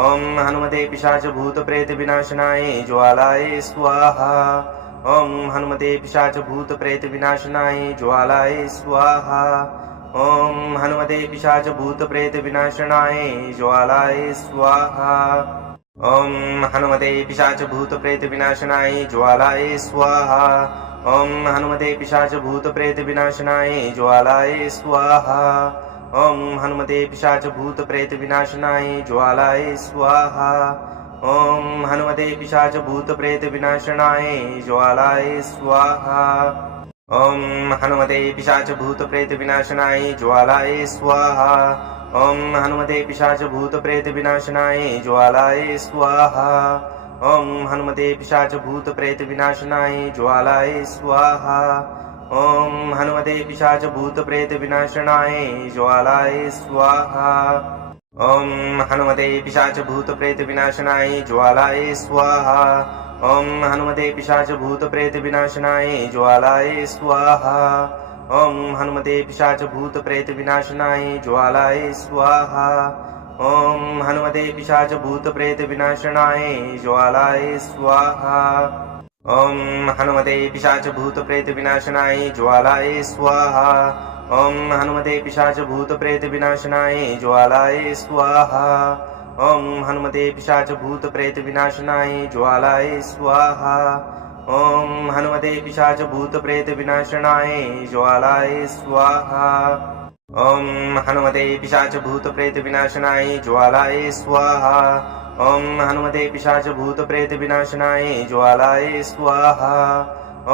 ॐ हनुमते पिशाच भूत प्रेत विनाशनाय ज्वालाय स्वाहा ॐ हनुमते पिशाच भूत प्रेत विनाशनाय ज्वालाय स्वाहा ॐ हनुमते पिशाच भूत प्रेत विनाशनाय ज्वालाय स्वाहा ॐ हनुमते पिशाच भूत प्रेत विनाशनाय ज्वालाय स्वाहा ॐ हनुमते पिशाच भूत प्रेत विनाशनाय ज्वालाय स्वाहा ॐ हनुमते पिशाच भूत प्रेत विनाशनाय ज्वालाय स्वाहा ॐ हनुमते पिशाच भूत प्रेत विनाशनाय ज्वालाय स्वाहा ॐ हनुमते पिशाच भूत प्रेत विनाशनाय ज्वालाय स्वाहा ॐ हनुमते पिशाच भूत प्रेत विनाशनाय ज्वालाय स्वाहा ॐ हनुमते पिशाच भूत प्रेत विनाशनाय ज्वालाय स्वाहा ॐ हनुमते पिशाच भूत प्रेत विनाशनाय ज्वालाय स्वाहा ॐ हनुमते पिशाच भूत प्रेत विनाशनाय ज्वालाय स्वाहा ॐ हनुमते पिशाच भूत प्रेत विनाशनाय ज्वालाय स्वाहा ॐ हनुमते पिशाच भूत प्रेत विनाशनाय ज्वालाय स्वाहा ॐ हनुमते पिशाच भूत प्रेत विनाशनाय ज्वालाय स्वाहा ॐ हनुमते पिशाच भूत प्रेत विनाशनाय ज्वालाय स्वाहा ॐ हनुमते पिशाच भूत प्रेत विनाशनाय ज्वालाय स्वाहा ॐ हनुमते पिशाच भूत प्रेत विनाशनाय ज्वालाय स्वाहा ॐ हनुमते पिशाच भूत प्रेत विनाशनाय ज्वालाय स्वाहा ॐ हनुमते पिशाच भूत प्रेत विनाशनाय ज्वालाय स्वाहा ॐ हनुमते पिशाच भूत प्रेत विनाशनाय ज्वालाय स्वाहा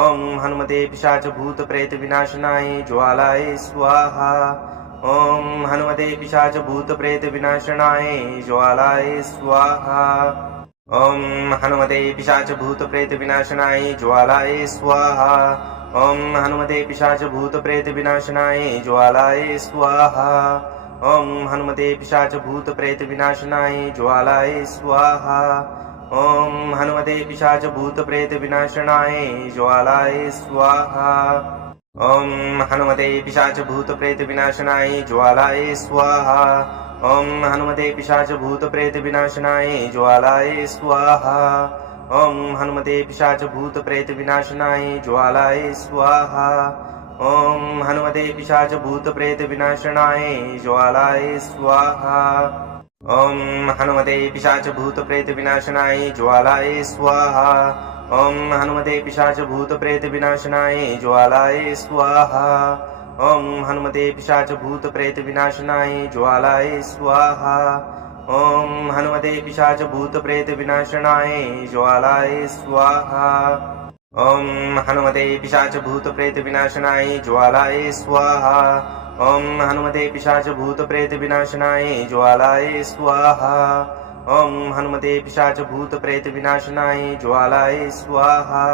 ॐ हनुमते पिशाच भूत प्रेत विनाशनाय ज्वालाय स्वाहा ॐ हनुमते पिशाच भूत प्रेत विनाशनाय ज्वालाय स्वाहा ॐ हनुमते पिशाच भूत प्रेत विनाशनाय ज्वालाय स्वाहा ॐ हनुमते पिशाच भूत प्रेत विनाशनाय ज्वालाय स्वाहा ॐ हनुमते पिशाच भूत प्रेत विनाशनाय ज्वालाय स्वाहा ॐ हनुमते पिशाच भूत प्रेत विनाशनाय ज्वालाय स्वाहा ॐ हनुमते पिशाच भूत प्रेत विनाशनाय ज्वालाय स्वाहा ॐ हनुमते पिशाच भूत प्रेत विनाशनाय ज्वालाय स्वाहा ॐ हनुमते पिशाच भूत प्रेत विनाशनाय ज्वालाय स्वाहा ॐ हनुमते पिशाच भूत प्रेत विनाशनाय ज्वालाय स्वाहा ॐ हनुमते पिशाच भूत प्रेत विनाशनाय ज्वालाय स्वाहा ॐ हनुमते पिशाच भूत प्रेत विनाशनाय ज्वालाय स्वाहा ॐ हनुमते पिशाच भूत प्रेत विनाशनाय ज्वालाय स्वाहा ॐ हनुमते पिशाच भूत प्रेत विनाशनाय ज्वालाय स्वाहा ॐ हनुमते पिशाच भूत प्रेत विनाशनाय ज्वालाय स्वाहा ॐ हनुमते पिशाच भूत प्रेत विनाशनाय ज्वालाय स्वाहा ॐ हनुमते पिशाच भूत प्रेत विनाशनाय ज्वालाय स्वाहा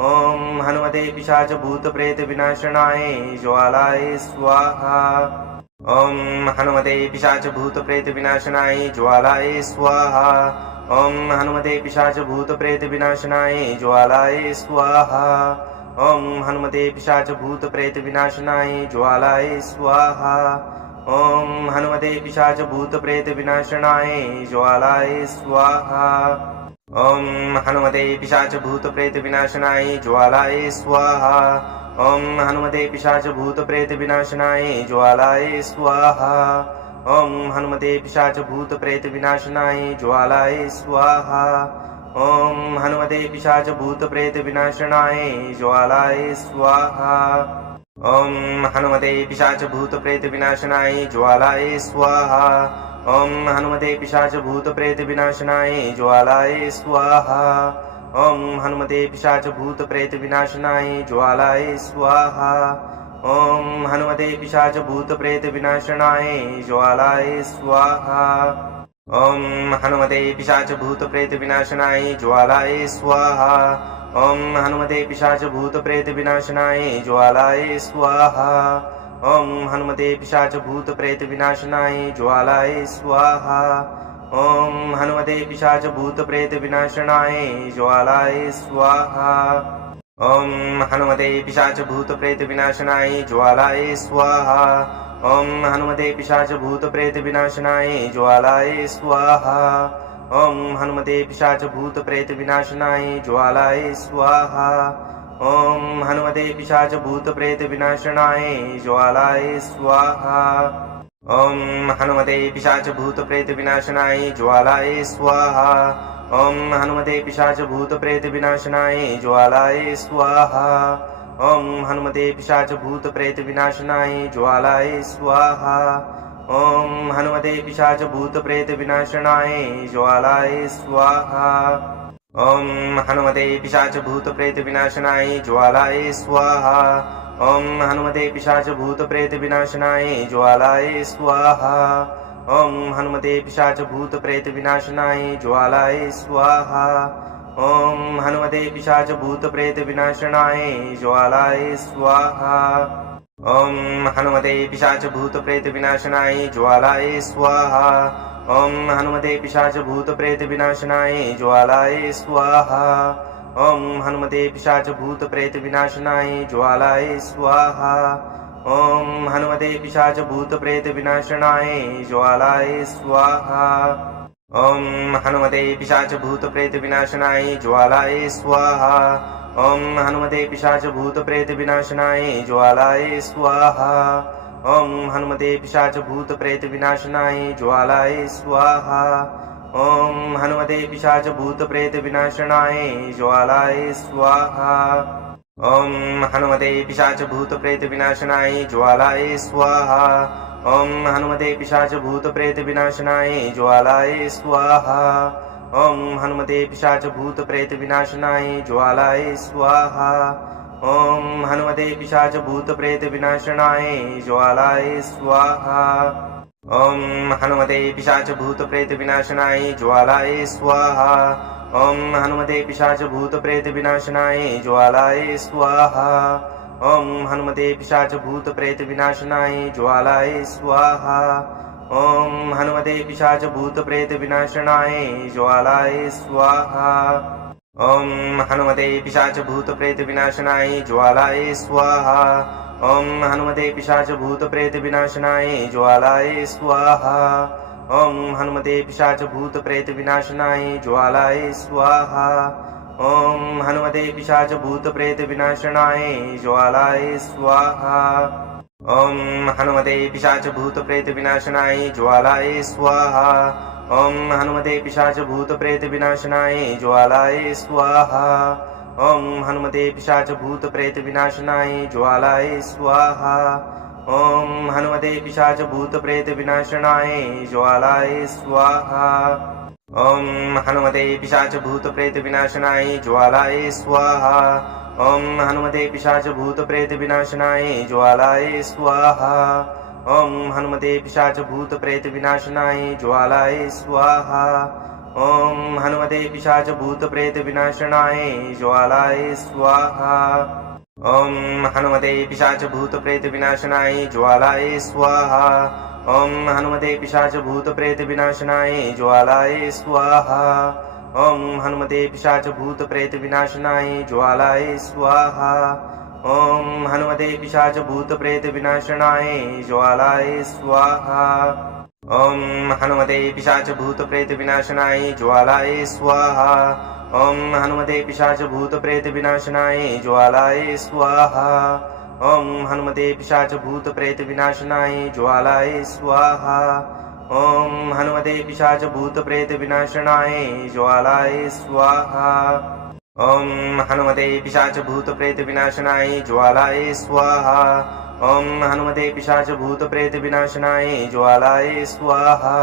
ॐ हनुमते पिशाच भूत प्रेत विनाशनाय ज्वालाय स्वाहा ॐ हनुमते पिशाच भूत प्रेत विनाशनाय ज्वालाय स्वाहा ॐ हनुमते पिशाच भूत प्रेत विनाशनाय ज्वालाय स्वाहा ॐ हनुमते पिशाच भूत प्रेत विनाशनाय ज्वालाय स्वाहा ॐ हनुमते पिशाच भूत प्रेत विनाशनाय ज्वालाय स्वाहा ॐ हनुमते पिशाच भूत प्रेत विनाशनाय ज्वालाय स्वाहा ॐ हनुमते पिशाच भूत प्रेत विनाशनाय ज्वालाय स्वाहा ॐ हनुमते पिशाच भूत प्रेत विनाशनाय ज्वालाय स्वाहा ॐ हनुमते पिशाच भूत प्रेत विनाशनाय ज्वालाय स्वाहा ॐ हनुमते पिशाच भूत प्रेत विनाशनाय ज्वालाय स्वाहा ॐ हनुमते पिशाच भूत प्रेत विनाशनाय ज्वालाय स्वाहा ॐ हनुमते पिशाच भूत प्रेत विनाशनाय ज्वालाय स्वाहा ॐ हनुमते पिशाच भूत प्रेत विनाशनाय ज्वालाय स्वाहा ॐ हनुमते पिशाच भूत प्रेत विनाशनाय ज्वालाय स्वाहा ॐ हनुमते पिशाच भूत प्रेत विनाशनाय ज्वालाय स्वाहा ॐ हनुमते पिशाच भूत प्रेत विनाशनाय ज्वालाय स्वाहा ॐ हनुमते पिशाच भूत प्रेत विनाशनाय ज्वालाय स्वाहा ॐ हनुमते पिशाच भूत प्रेत विनाशनाय ज्वालाय स्वाहा ॐ हनुमते पिशाच भूत प्रेत विनाशनाय ज्वालाय स्वाहा ॐ हनुमते पिशाच भूत प्रेत विनाशनाय ज्वालाय स्वाहा ॐ हनुमते पिशाच भूत प्रेत विनाशनाय ज्वालाय स्वाहा ॐ हनुमते पिशाच भूत प्रेत विनाशनाय ज्वालाय स्वाहा ॐ हनुमते पिशाच भूत प्रेत विनाशनाय ज्वालाय स्वाहा ॐ हनुमते पिशाच भूत प्रेत विनाशनाय ज्वालाय स्वाहा ॐ हनुमते पिशाच भूत प्रेत विनाशनाय ज्वालाय स्वाहा ॐ हनुमते पिशाच भूत प्रेत विनाशनाय ज्वालाय स्वाहा ॐ हनुमते पिशाच भूत प्रेत विनाशनाय ज्वालाय स्वाहा ॐ हनुमते पिशाच भूत प्रेत विनाशनाय ज्वालाय स्वाहा ॐ हनुमते पिशाच भूत प्रेत विनाशनाय ज्वालाय स्वाहा ॐ हनुमते पिशाच भूत प्रेत विनाशनाय ज्वालाय स्वाहा ॐ हनुमते पिशाच भूत प्रेत विनाशनाय ज्वालाय स्वाहा ॐ हनुमते पिशाच भूत प्रेत विनाशनाय ज्वालाय स्वाहा ॐ हनुमते पिशाच भूत प्रेत विनाशनाय ज्वालाय स्वाहा ॐ हनुमते पिशाच भूत प्रेत विनाशनाय ज्वालाय स्वाहा ॐ हनुमते पिशाच भूत प्रेत विनाशनाय ज्वालाय स्वाहा ॐ हनुमते पिशाच भूत प्रेत विनाशनाय ज्वालाय स्वाहा ॐ हनुमते पिशाच भूत प्रेत विनाशनाय ज्वालाय स्वाहा ॐ हनुमते पिशाच भूत प्रेत विनाशनाय ज्वालाय स्वाहा ॐ हनुमते पिशाच भूत प्रेत विनाशनाय ज्वालाय स्वाहा ॐ हनुमते पिशाच भूत प्रेत विनाशनाय ज्वालाय स्वाहा ॐ हनुमते पिशाच भूत प्रेत विनाशनाय ज्वालाय स्वाहा ॐ हनुमते पिशाच भूत प्रेत विनाशनाय ज्वालाय स्वाहा ॐ हनुमते पिशाच भूत प्रेत विनाशनाय ज्वालाय स्वाहा ॐ हनुमते पिशाच भूत प्रेत विनाशनाय ज्वालाय स्वाहा ॐ हनुमते पिशाच भूत प्रेत विनाशनाय ज्वालाय स्वाहा ॐ हनुमते पिशाच भूत प्रेत विनाशनाय ज्वालाय स्वाहा ॐ हनुमते पिशाच भूत प्रेत विनाशनाय ज्वालाय स्वाहा ॐ हनुमते पिशाच भूत प्रेत विनाशनाय ज्वालाय स्वाहा ॐ हनुमते पिशाच भूत प्रेत विनाशनाय ज्वालाय स्वाहा ॐ हनुमते पिशाच भूत प्रेत विनाशनाय ज्वालाय स्वाहा ॐ हनुमते पिशाच भूत प्रेत विनाशनाय ज्वालाय स्वाहा ॐ हनुमते पिशाच भूत प्रेत विनाशनाय ज्वालाय स्वाहा ॐ हनुमते पिशाच भूत प्रेत विनाशनाय ज्वालाय स्वाहा ॐ हनुमते पिशाच भूत प्रेत विनाशनाय ज्वालाय स्वाहा ॐ हनुमते पिशाच भूत प्रेत विनाशनाय ज्वालाय स्वाहा ॐ हनुमते पिशाच भूत प्रेत विनाशनाय ज्वालाय स्वाहा ॐ हनुमते पिशाच भूत प्रेत विनाशनाय ज्वालाय स्वाहा ॐ हनुमते पिशाच भूत प्रेत विनाशनाय ज्वालाय स्वाहा ॐ हनुमते पिशाच भूत प्रेत विनाशनाय ज्वालाय स्वाहा ॐ हनुमते पिशाच भूत प्रेत विनाशनाय ज्वालाय स्वाहा ॐ हनुमते पिशाच भूत प्रेत विनाशनाय ज्वालाय स्वाहा ॐ हनुमते पिशाच भूत प्रेत विनाशनाय ज्वालाय स्वाहा ॐ हनुमते पिशाच भूत प्रेत विनाशनाय ज्वालाय स्वाहा ॐ हनुमते पिशाच भूत प्रेत विनाशनाय ज्वालाय स्वाहा ॐ हनुमते पिशाच भूत प्रेत विनाशनाय ज्वालाय स्वाहा ॐ हनुमते पिशाच भूत प्रेत विनाशनाय ज्वालाय स्वाहा ॐ हनुमते पिशाच भूत प्रेत विनाशनाय ज्वालाय स्वाहा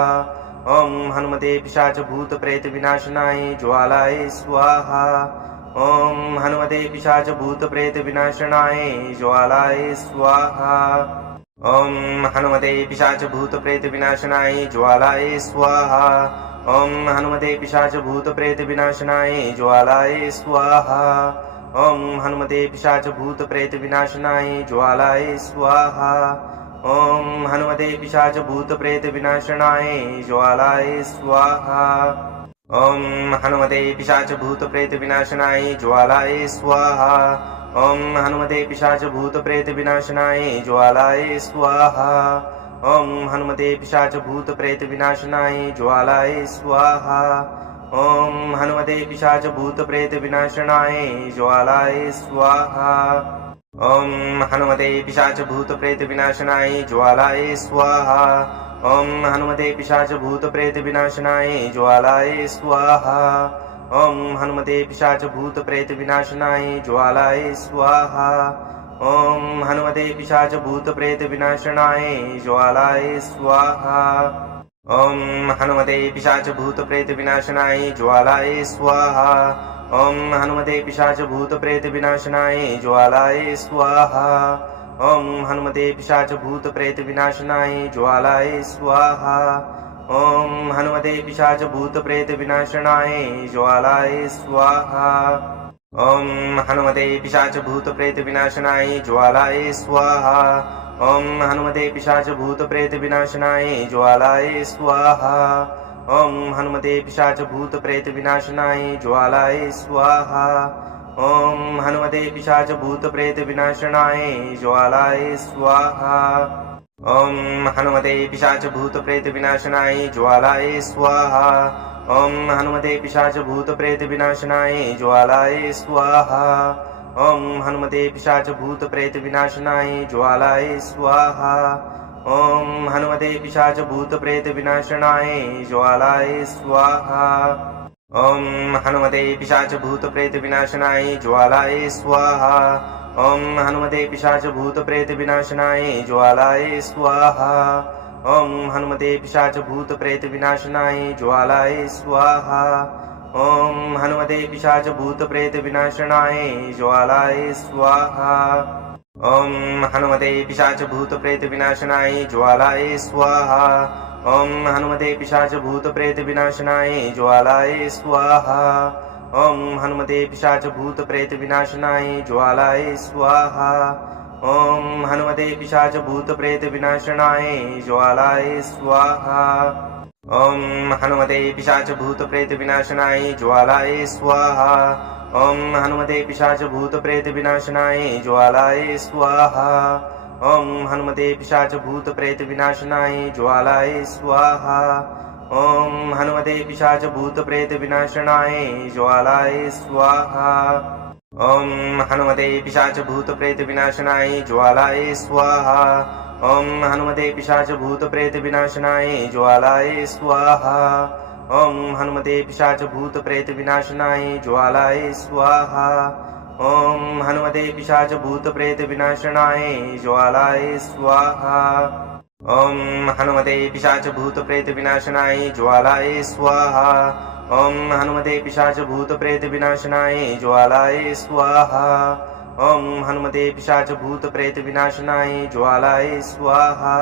ॐ हनुमते पिशाच भूत प्रेत विनाशनाय ज्वालाय स्वाहा ॐ हनुमते पिशाच भूत प्रेत विनाशनाय ज्वालाय स्वाहा ॐ हनुमते पिशाच भूत प्रेत विनाशनाय ज्वालाय स्वाहा ॐ हनुमते पिशाच भूत प्रेत विनाशनाय ज्वालाय स्वाहा ॐ हनुमते पिशाच भूत प्रेत विनाशनाय ज्वालाय स्वाहा ॐ हनुमते पिशाच भूत प्रेत विनाशनाय ज्वालाय स्वाहा ॐ हनुमते पिशाच भूत प्रेत विनाशनाय ज्वालाय स्वाहा ॐ हनुमते पिशाच भूत प्रेत विनाशनाय ज्वालाय स्वाहा ॐ हनुमते पिशाच भूत प्रेत विनाशनाय ज्वालाय स्वाहा ॐ हनुमते पिशाच भूत प्रेत विनाशनाय ज्वालाय स्वाहा ॐ हनुमते पिशाच भूत प्रेत विनाशनाय ज्वालाय स्वाहा ॐ हनुमते पिशाच भूत प्रेत विनाशनाय ज्वालाय स्वाहा ॐ हनुमते पिशाच भूत प्रेत विनाशनाय ज्वालाय स्वाहा ॐ हनुमते पिशाच भूत प्रेत विनाशनाय ज्वालाय स्वाहा ॐ हनुमते पिशाच भूत प्रेत विनाशनाय ज्वालाय स्वाहा ॐ हनुमते पिशाच भूत प्रेत विनाशनाय ज्वालाय स्वाहा ॐ हनुमते पिशाच भूत प्रेत विनाशनाय ज्वालाय स्वाहा ॐ हनुमते पिशाच भूत प्रेत विनाशनाय ज्वालाय स्वाहा ॐ हनुमते पिशाच भूत प्रेत विनाशनाय ज्वालाय स्वाहा ॐ हनुमते पिशाच भूत प्रेत विनाशनाय ज्वालाय स्वाहा ॐ हनुमते पिशाच भूत प्रेत विनाशनाय ज्वालाय स्वाहा ॐ हनुमते पिशाच भूत प्रेत विनाशनाय ज्वालाय स्वाहा ॐ हनुमते पिशाच भूत प्रेत विनाशनाय ज्वालाय स्वाहा ॐ हनुमते पिशाच भूत प्रेत विनाशनाय ज्वालाय स्वाहा ॐ हनुमते पिशाच भूत प्रेत विनाशनाय ज्वालाय स्वाहा ॐ हनुमते पिशाच भूत प्रेत विनाशनाय ज्वालाय स्वाहा ॐ हनुमते पिशाच भूत प्रेत विनाशनाय ज्वालाय स्वाहा ॐ हनुमते पिशाच भूत प्रेत विनाशनाय ज्वालाय स्वाहा ॐ हनुमते पिशाच भूत प्रेत विनाशनाय ज्वालाय स्वाहा ॐ हनुमते पिशाच भूत प्रेत विनाशनाय ज्वालाय स्वाहा ॐ हनुमते पिशाच भूत प्रेत विनाशनाय ज्वालाय स्वाहा ॐ हनुमते पिशाच भूत प्रेत विनाशनाय ज्वालाय स्वाहा ॐ हनुमते पिशाच भूत प्रेत विनाशनाय ज्वालाय स्वाहा ॐ हनुमते पिशाच भूत प्रेत विनाशनाय ज्वालाय स्वाहा ॐ हनुमते पिशाच भूत प्रेत विनाशनाय ज्वालाय स्वाहा ॐ हनुमते पिशाच भूत प्रेत विनाशनाय ज्वालाय स्वाहा ॐ हनुमते पिशाच भूत प्रेत विनाशनाय ज्वालाय स्वाहा ॐ हनुमते पिशाच भूत प्रेत विनाशनाय ज्वालाय स्वाहा ॐ हनुमते पिशाच भूत प्रेत विनाशनाय ज्वालाय स्वाहा ॐ हनुमते पिशाच भूत प्रेत विनाशनाय ज्वालाय स्वाहा ॐ हनुमते पिशाच भूत प्रेत विनाशनाय ज्वालाय स्वाहा ॐ हनुमते पिशाच भूत प्रेत विनाशनाय ज्वालाय स्वाहा ॐ हनुमते पिशाच भूत प्रेत विनाशनाय ज्वालाय स्वाहा ॐ हनुमते पिशाच भूत प्रेत विनाशनाय ज्वालाय स्वाहा ॐ हनुमते पिशाच भूत प्रेत विनाशनाय ज्वालाय स्वाहा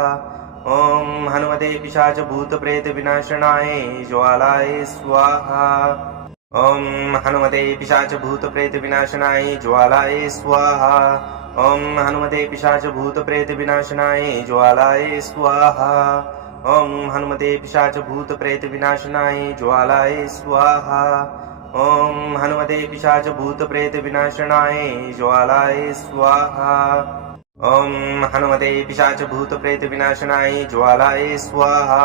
ॐ हनुमते पिशाच भूत प्रेत विनाशनाय ज्वालाय स्वाहा ॐ हनुमते पिशाच भूत प्रेत विनाशनाय ज्वालाय स्वाहा ॐ हनुमते पिशाच भूत प्रेत विनाशनाय ज्वालाय स्वाहा ॐ हनुमते पिशाच भूत प्रेत विनाशनाय ज्वालाय स्वाहा ॐ हनुमते पिशाच भूत प्रेत विनाशनाय ज्वालाय स्वाहा ॐ हनुमते पिशाच भूत प्रेत विनाशनाय ज्वालाय स्वाहा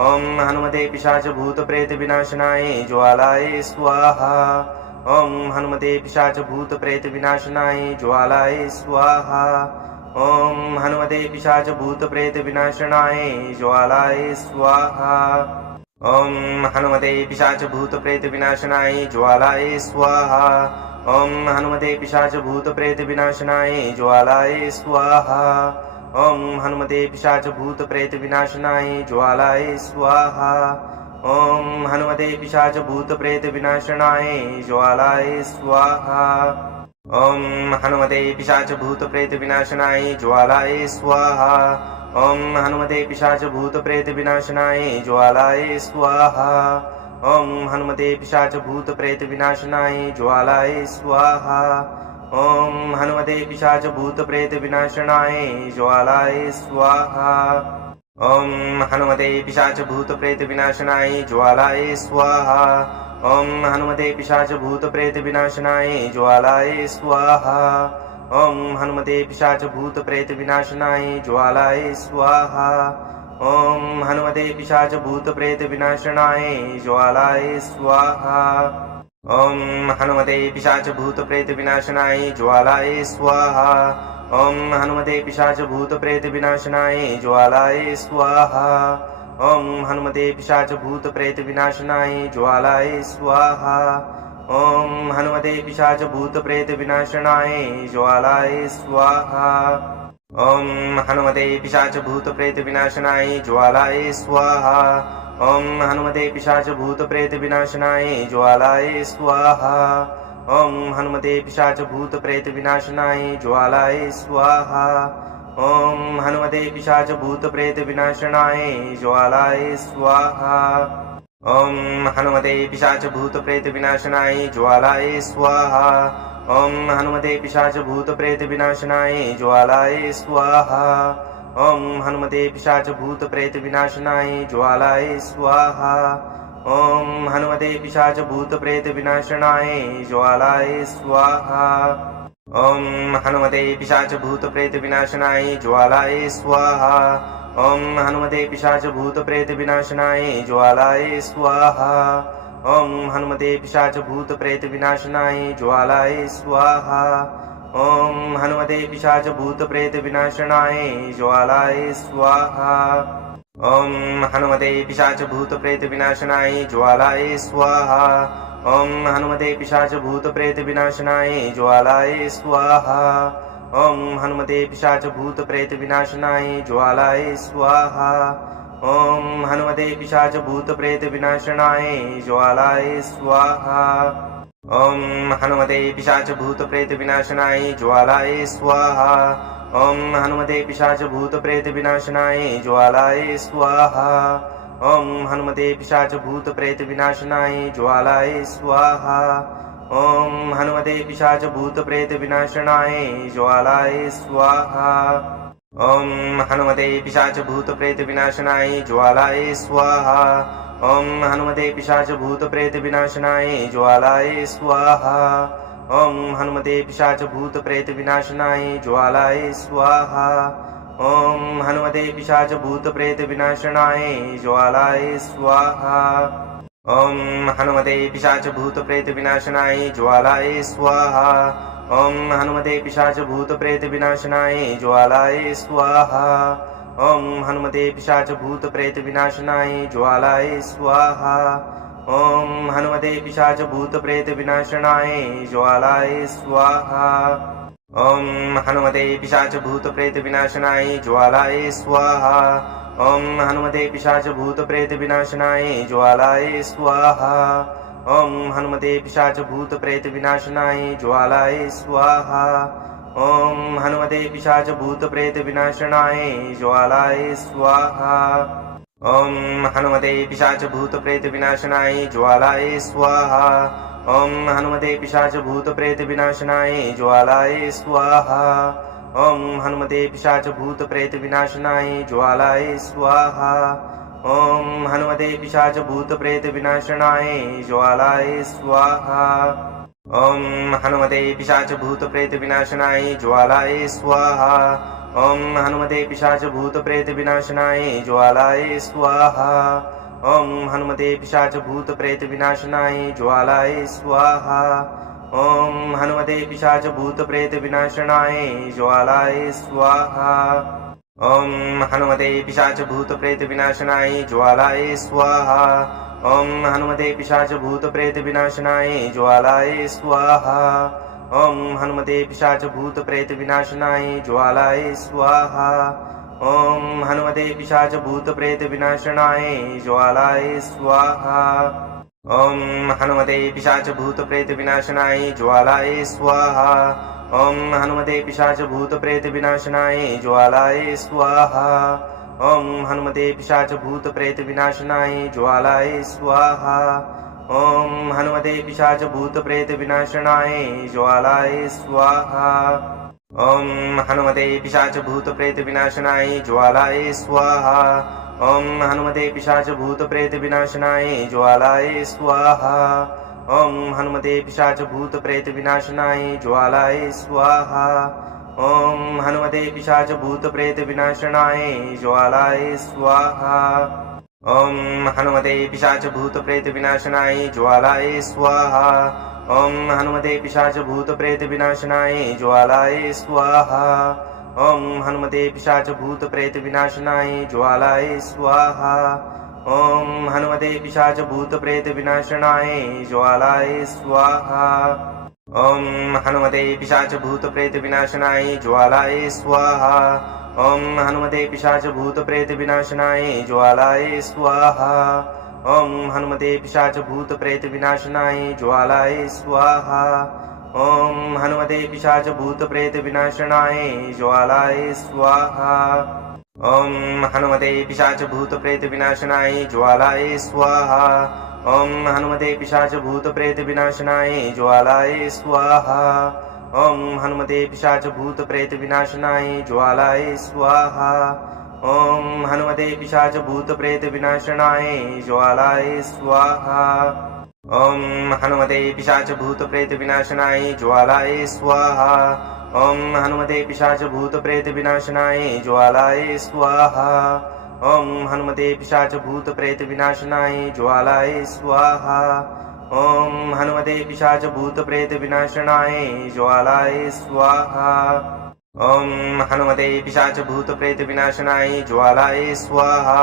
ॐ हनुमते पिशाच भूत प्रेत विनाशनाय ज्वालाय स्वाहा ॐ हनुमते पिशाच भूत प्रेत विनाशनाय ज्वालाय स्वाहा ॐ हनुमते पिशाच भूत प्रेत विनाशनाय ज्वालाय स्वाहा ॐ हनुमते पिशाच भूत प्रेत विनाशनाय ज्वालाय स्वाहा ॐ हनुमते पिशाच भूत प्रेत विनाशनाय ज्वालाय स्वाहा ॐ हनुमते पिशाच भूत प्रेत विनाशनाय ज्वालाय स्वाहा ॐ हनुमते पिशाच भूत प्रेत विनाशनाय ज्वालाय स्वाहा ॐ हनुमते पिशाच भूत प्रेत विनाशनाय ज्वालाय स्वाहा ॐ हनुमते पिशाच भूत प्रेत विनाशनाय ज्वालाय स्वाहा ॐ हनुमते पिशाच भूत प्रेत विनाशनाय ज्वालाय स्वाहा ॐ हनुमते पिशाच भूत प्रेत विनाशनाय ज्वालाय स्वाहा ॐ हनुमते पिशाच भूत प्रेत विनाशनाय ज्वालाय स्वाहा ॐ हनुमते पिशाच भूत प्रेत विनाशनाय ज्वालाय स्वाहा ॐ हनुमते पिशाच भूत प्रेत विनाशनाय ज्वालाय स्वाहा ॐ हनुमते पिशाच भूत प्रेत विनाशनाय ज्वालाय स्वाहा ॐ हनुमते पिशाच भूत प्रेत विनाशनाय ज्वालाय स्वाहा ॐ हनुमते पिशाच भूत प्रेत विनाशनाय ज्वालाय स्वाहा ॐ हनुमते पिशाच भूत प्रेत विनाशनाय ज्वालाय स्वाहा ॐ हनुमते पिशाच भूत प्रेत विनाशनाय ज्वालाय स्वाहा ॐ हनुमते पिशाच भूत प्रेत विनाशनाय ज्वालाय स्वाहा ॐ हनुमते पिशाच भूत प्रेत विनाशनाय ज्वालाय स्वाहा ॐ हनुमते पिशाच भूत प्रेत विनाशनाय ज्वालाय स्वाहा ॐ हनुमते पिशाच भूत प्रेत विनाशनाय ज्वालाय स्वाहा ॐ हनुमते पिशाच भूत प्रेत विनाशनाय ज्वालाय स्वाहा ॐ हनुमते पिशाच भूत प्रेत विनाशनाय ज्वालाय स्वाहा ॐ हनुमते पिशाच भूत प्रेत विनाशनाय ज्वालाय स्वाहा ॐ हनुमते पिशाच भूत प्रेत विनाशनाय ज्वालाय स्वाहा ॐ हनुमते पिशाच भूत प्रेत विनाशनाय ज्वालाय स्वाहा ॐ हनुमते पिशाच भूत प्रेत विनाशनाय ज्वालाय स्वाहा ॐ हनुमते पिशाच भूत प्रेत विनाशनाय ज्वालाय स्वाहा ॐ हनुमते पिशाच भूत प्रेत विनाशनाय ज्वालाय स्वाहा ॐ हनुमते पिशाच भूत प्रेत विनाशनाय ज्वालाय स्वाहा ॐ हनुमते पिशाच भूत प्रेत विनाशनाय ज्वालाय स्वाहा ॐ हनुमते पिशाच भूत प्रेत विनाशनाय ज्वालाय स्वाहा ॐ हनुमते पिशाच भूत प्रेत विनाशनाय ज्वालाय स्वाहा ॐ हनुमते पिशाच भूत प्रेत विनाशनाय ज्वालाय स्वाहा ॐ हनुमते पिशाच भूत प्रेत विनाशनाय ज्वालाय स्वाहा ॐ हनुमते पिशाच भूत प्रेत विनाशनाय ज्वालाय स्वाहा ॐ हनुमते पिशाच भूत प्रेत विनाशनाय ज्वालाय स्वाहा ॐ हनुमते पिशाच भूत प्रेत विनाशनाय ज्वालाय स्वाहा ॐ हनुमते पिशाच भूत प्रेत विनाशनाय ज्वालाय स्वाहा ॐ हनुमते पिशाच भूत प्रेत विनाशनाय ज्वालाय स्वाहा ॐ हनुमते पिशाच भूत प्रेत विनाशनाय ज्वालाय स्वाहा ॐ हनुमते पिशाच भूत प्रेत विनाशनाय ज्वालाय स्वाहा ॐ हनुमते पिशाच भूत प्रेत विनाशनाय ज्वालाय स्वाहा ॐ हनुमते पिशाच भूत प्रेत विनाशनाय ज्वालाय स्वाहा ॐ हनुमते पिशाच भूत प्रेत विनाशनाय ज्वालाय स्वाहा ॐ हनुमते पिशाच भूत प्रेत विनाशनाय ज्वालाय स्वाहा ॐ हनुमते पिशाच भूत प्रेत विनाशनाय ज्वालाय स्वाहा ॐ हनुमते पिशाच भूत प्रेत विनाशनाय ज्वालाय स्वाहा ॐ हनुमते पिशाच भूत प्रेत विनाशनाय ज्वालाय स्वाहा ॐ हनुमते पिशाच भूत प्रेत विनाशनाय ज्वालाय स्वाहा ॐ हनुमते पिशाच भूत प्रेत विनाशनाय ज्वालाय स्वाहा ॐ हनुमते पिशाच भूत प्रेत विनाशनाय ज्वालाय स्वाहा ॐ हनुमते पिशाच भूत प्रेत विनाशनाय ज्वालाय स्वाहा ॐ हनुमते पिशाच भूत प्रेत विनाशनाय ज्वालाय स्वाहा ॐ हनुमते पिशाच भूत प्रेत विनाशनाय ज्वालाय स्वाहा ॐ हनुमते पिशाच भूत प्रेत विनाशनाय ज्वालाय स्वाहा ॐ हनुमते पिशाच भूत प्रेत विनाशनाय ज्वालाय स्वाहा ॐ हनुमते पिशाच भूत प्रेत विनाशनाय ज्वालाय स्वाहा ॐ हनुमते पिशाच भूत प्रेत विनाशनाय ज्वालाय स्वाहा ॐ हनुमते पिशाच भूत प्रेत विनाशनाय ज्वालाय स्वाहा ॐ हनुमते पिशाच भूत प्रेत विनाशनाय ज्वालाय स्वाहा ॐ हनुमते पिशाच भूत प्रेत विनाशनाय ज्वालाय स्वाहा ॐ हनुमते पिशाच भूत प्रेत विनाशनाय ज्वालाय स्वाहा ॐ हनुमते पिशाच भूत प्रेत विनाशनाय ज्वालाय स्वाहा ॐ हनुमते पिशाच भूत प्रेत विनाशनाय ज्वालाय स्वाहा ॐ हनुमते पिशाच भूत प्रेत विनाशनाय ज्वालाय स्वाहा ॐ हनुमते पिशाच भूत प्रेत विनाशनाय ज्वालाय स्वाहा ॐ हनुमते पिशाच भूत प्रेत विनाशनाय ज्वालाय स्वाहा ॐ हनुमते पिशाच भूत प्रेत विनाशनाय ज्वालाय स्वाहा ॐ हनुमते पिशाच भूत प्रेत विनाशनाय ज्वालाय स्वाहा ॐ हनुमते पिशाच भूत प्रेत विनाशनाय ज्वालाय स्वाहा ॐ हनुमते पिशाच भूत प्रेत विनाशनाय ज्वालाय स्वाहा ॐ हनुमते पिशाच भूत प्रेत विनाशनाय ज्वालाय स्वाहा ॐ हनुमते पिशाच भूत प्रेत विनाशनाय ज्वालाय स्वाहा ॐ हनुमते पिशाच भूत प्रेत विनाशनाय ज्वालाय स्वाहा ॐ हनुमते पिशाच भूत प्रेत विनाशनाय ज्वालाय स्वाहा ॐ हनुमते पिशाच भूत प्रेत विनाशनाय ज्वालाय स्वाहा ॐ हनुमते पिशाच भूत प्रेत विनाशनाय ज्वालाय स्वाहा ॐ हनुमते पिशाच भूत प्रेत विनाशनाय ज्वालाय स्वाहा ॐ हनुमते पिशाच भूत प्रेत विनाशनाय ज्वालाय स्वाहा ॐ हनुमते पिशाच भूत प्रेत विनाशनाय ज्वालाय स्वाहा ॐ हनुमते पिशाच भूत प्रेत विनाशनाय ज्वालाय स्वाहा ॐ हनुमते पिशाच भूत प्रेत विनाशनाय ज्वालाय स्वाहा ॐ हनुमते पिशाच भूत प्रेत विनाशनाय ज्वालाय स्वाहा ॐ हनुमते पिशाच भूत प्रेत विनाशनाय ज्वालाय स्वाहा ॐ हनुमते पिशाच भूत प्रेत विनाशनाय ज्वालाय स्वाहा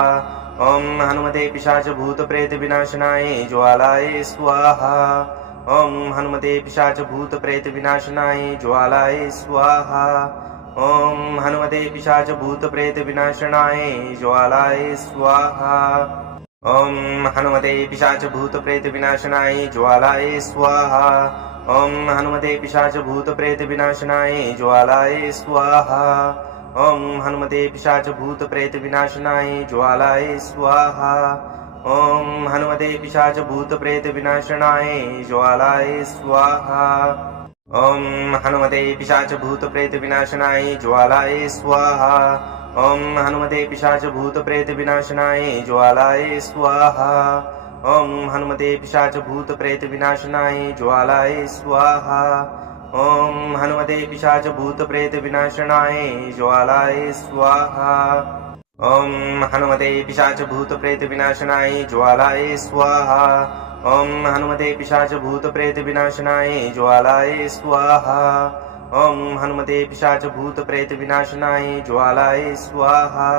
ॐ हनुमते पिशाच भूत प्रेत विनाशनाय ज्वालाय स्वाहा ॐ हनुमते पिशाच भूत प्रेत विनाशनाय ज्वालाय स्वाहा ॐ हनुमते पिशाच भूत प्रेत विनाशनाय ज्वालाय स्वाहा ॐ हनुमते पिशाच भूत प्रेत विनाशनाय ज्वालाय स्वाहा ॐ हनुमते पिशाच भूत प्रेत विनाशनाय ज्वालाय स्वाहा ॐ हनुमते पिशाच भूत प्रेत विनाशनाय ज्वालाय स्वाहा ॐ हनुमते पिशाच भूत प्रेत विनाशनाय ज्वालाय स्वाहा ॐ हनुमते पिशाच भूत प्रेत विनाशनाय ज्वालाय स्वाहा ॐ हनुमते पिशाच भूत प्रेत विनाशनाय ज्वालाय स्वाहा ॐ हनुमते पिशाच भूत प्रेत विनाशनाय ज्वालाय स्वाहा ॐ हनुमते पिशाच भूत प्रेत विनाशनाय ज्वालाय स्वाहा ॐ हनुमते पिशाच भूत प्रेत विनाशनाय ज्वालाय स्वाहा ॐ हनुमते पिशाच भूत प्रेत विनाशनाय ज्वालाय स्वाहा ॐ हनुमते पिशाच भूत प्रेत विनाशनाय ज्वालाय स्वाहा ॐ हनुमते पिशाच भूत प्रेत विनाशनाय ज्वालाय स्वाहा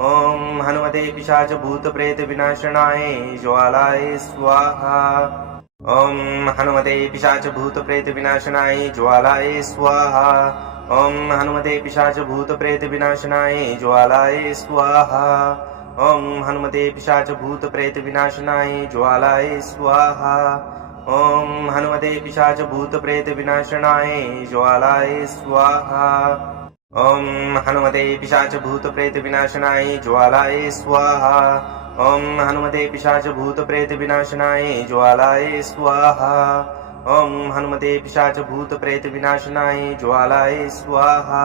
ॐ हनुमते पिशाच भूत प्रेत विनाशनाय ज्वालाय स्वाहा ॐ हनुमते पिशाच भूत प्रेत विनाशनाय ज्वालाय स्वाहा ॐ हनुमते पिशाच भूत प्रेत विनाशनाय ज्वालाय स्वाहा ॐ हनुमते पिशाच भूत प्रेत विनाशनाय ज्वालाय स्वाहा ॐ हनुमते पिशाच भूत प्रेत विनाशनाय ज्वालाय स्वाहा ॐ हनुमते पिशाच भूत प्रेत विनाशनाय ज्वालाय स्वाहा ॐ हनुमते पिशाच भूत प्रेत विनाशनाय ज्वालाय स्वाहा